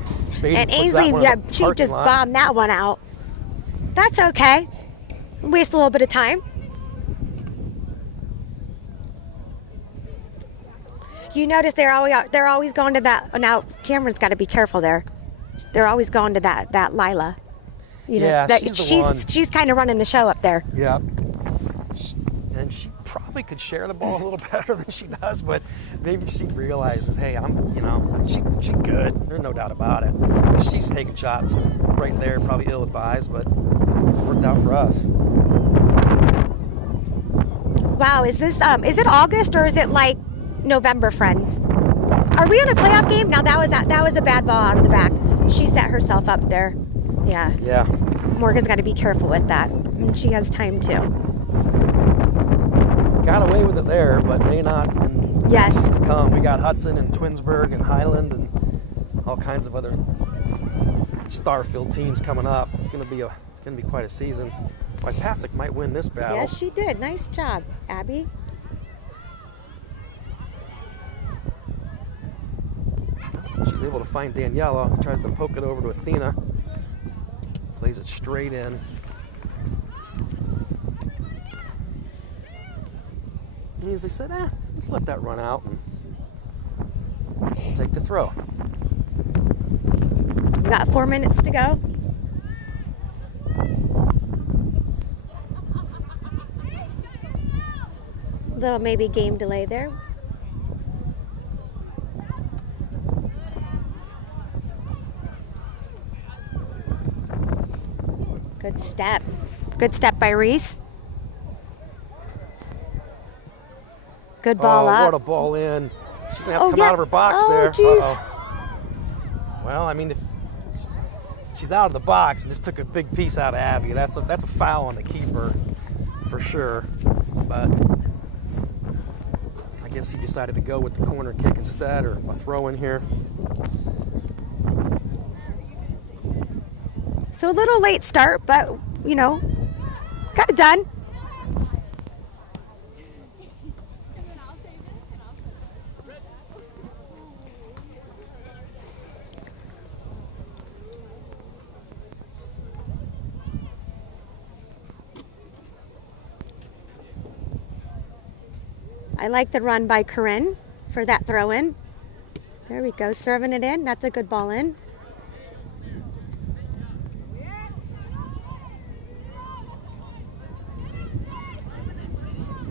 And Ainsley, she just bombed that one out. That's okay. Waste a little bit of time. You notice they're always going to that. Now Cameron's got to be careful there. They're always going to that Lila. She's kind of running the show up there. Yeah. And she probably could share the ball a little better than she does, but maybe she realizes, hey, she's good. There's no doubt about it. She's taking shots right there, probably ill-advised, but it worked out for us. Wow, is it August or is it like November, friends? Are we in a playoff game? Now that was a bad ball out of the back. She set herself up there. Yeah. Yeah. Morgan's got to be careful with that. And she has time too. Got away with it there, but may not in Yes. to come. We got Hudson and Twinsburg and Highland and all kinds of other star-filled teams coming up. It's gonna be quite a season. Pasek might win this battle. Yes, she did. Nice job, Abby. She's able to find Daniela. Tries to poke it over to Athena. Plays it straight in. And as they said, let's let that run out and take the throw. We got 4 minutes to go. Little maybe game delay there. Good step. Good step by Reese. Good ball up. What a ball in. She's going to have to come yeah. out of her box there. Geez. Well, I mean, if she's out of the box and just took a big piece out of Abby, that's a foul on the keeper for sure. But I guess he decided to go with the corner kick instead, or a throw in here. So a little late start, but, you know, got it done. I like the run by Corinne for that throw in. There we go, serving it in. That's a good ball in.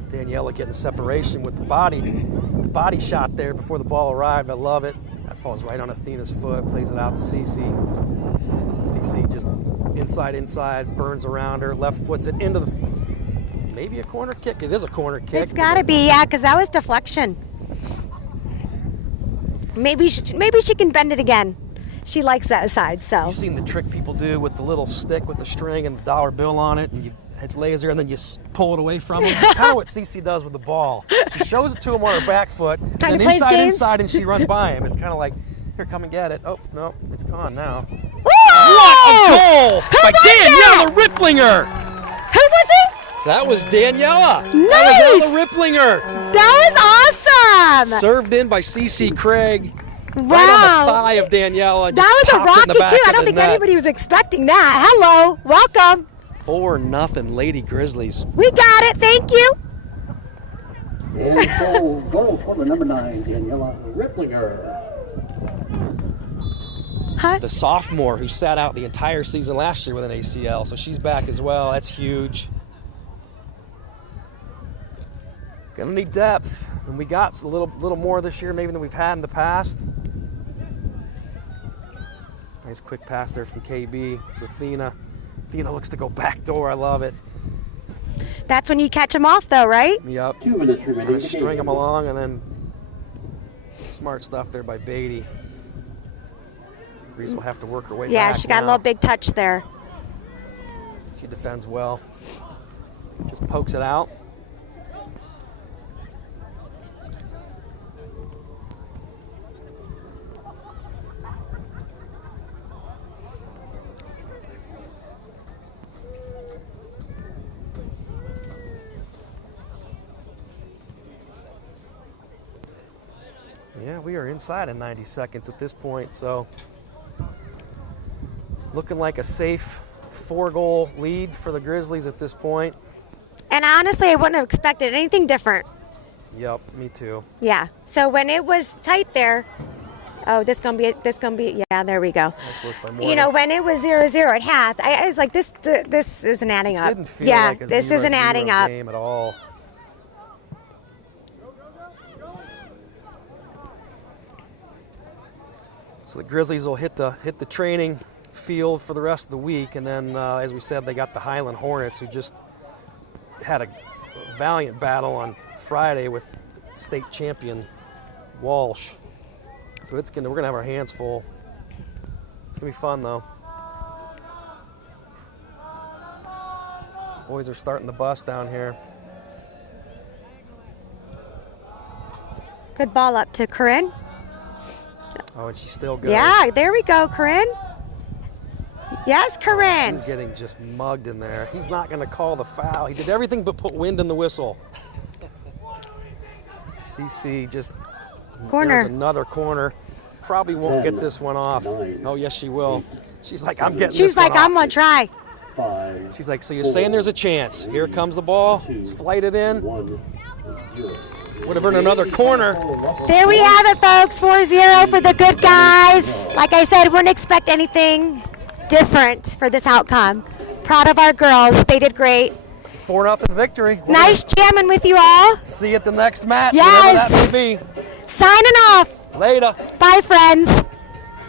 Daniela getting separation with the body shot there before the ball arrived. I love it. That falls right on Athena's foot, plays it out to Cece. Cece just inside, burns around her, left foots it into the, maybe a corner kick. It is a corner kick. It's got to be, yeah, because that was deflection. Maybe she can bend it again. She likes that side, so. You've seen the trick people do with the little stick with the string and the dollar bill on it, and it's laser, and then you pull it away from them. That's kind of what Cece does with the ball. She shows it to him on her back foot, and then inside, and she runs by him. It's kind of like, here, come and get it. Oh, no, it's gone now. Whoa! What a goal by Daniela Ripplinger! Who was it? That was Daniela. Nice! That was Ella Ripplinger. That was awesome! Served in by Cece Craig. Wow. Right on the thigh of Daniela. That was a rocket, too. I don't think net. anybody was expecting that. Hello. Welcome. 4-0 Lady Grizzlies. We got it. Thank you. And goal for the number 9, Daniela Ripplinger. Huh? The sophomore who sat out the entire season last year with an ACL, so she's back as well. That's huge. Gonna need depth, and we got a little more this year maybe than we've had in the past. Nice quick pass there from KB to Athena. Athena looks to go back door. I love it. That's when you catch them off, though, right? Yep. 2 minutes remaining. Trying to string them along, and then smart stuff there by Beatty. Reese will have to work her way back. Yeah, she got a little big touch there. She defends well. Just pokes it out. Yeah, we are inside of 90 seconds at this point, so looking like a safe 4-goal lead for the Grizzlies at this point. And honestly, I wouldn't have expected anything different. Yep, me too. Yeah. So when it was tight there, oh, this gonna be. Yeah, there we go. Nice work by Morgan. You know, when it was 0-0 at half, I was like, this isn't adding up. Didn't feel yeah, like a this 0-0 isn't adding up. game at all. So the Grizzlies will hit the training field for the rest of the week, and then, as we said, they got the Highland Hornets, who just had a valiant battle on Friday with state champion Walsh. So we're gonna have our hands full. It's gonna be fun though. Boys are starting the bus down here. Good ball up to Corinne. Oh, and she still goes. Yeah, there we go, Corinne. Yes, Corinne. She's getting just mugged in there. He's not going to call the foul. He did everything but put wind in the whistle. CC just Corner. There's another corner. Probably won't get this one off. Oh, yes, she will. She's like, I'm getting this one off. I'm going to try. 5. She's like, so you're saying there's a chance. Here comes the ball. It's flighted in. 1-0. Would have earned another corner. There we have it, folks. 4-0 for the good guys. Like I said, wouldn't expect anything different for this outcome. Proud of our girls. They did great. 4-0 victory. Nice jamming with you all. See you at the next match. Yes. Whatever that may be. Signing off. Later. Bye, friends.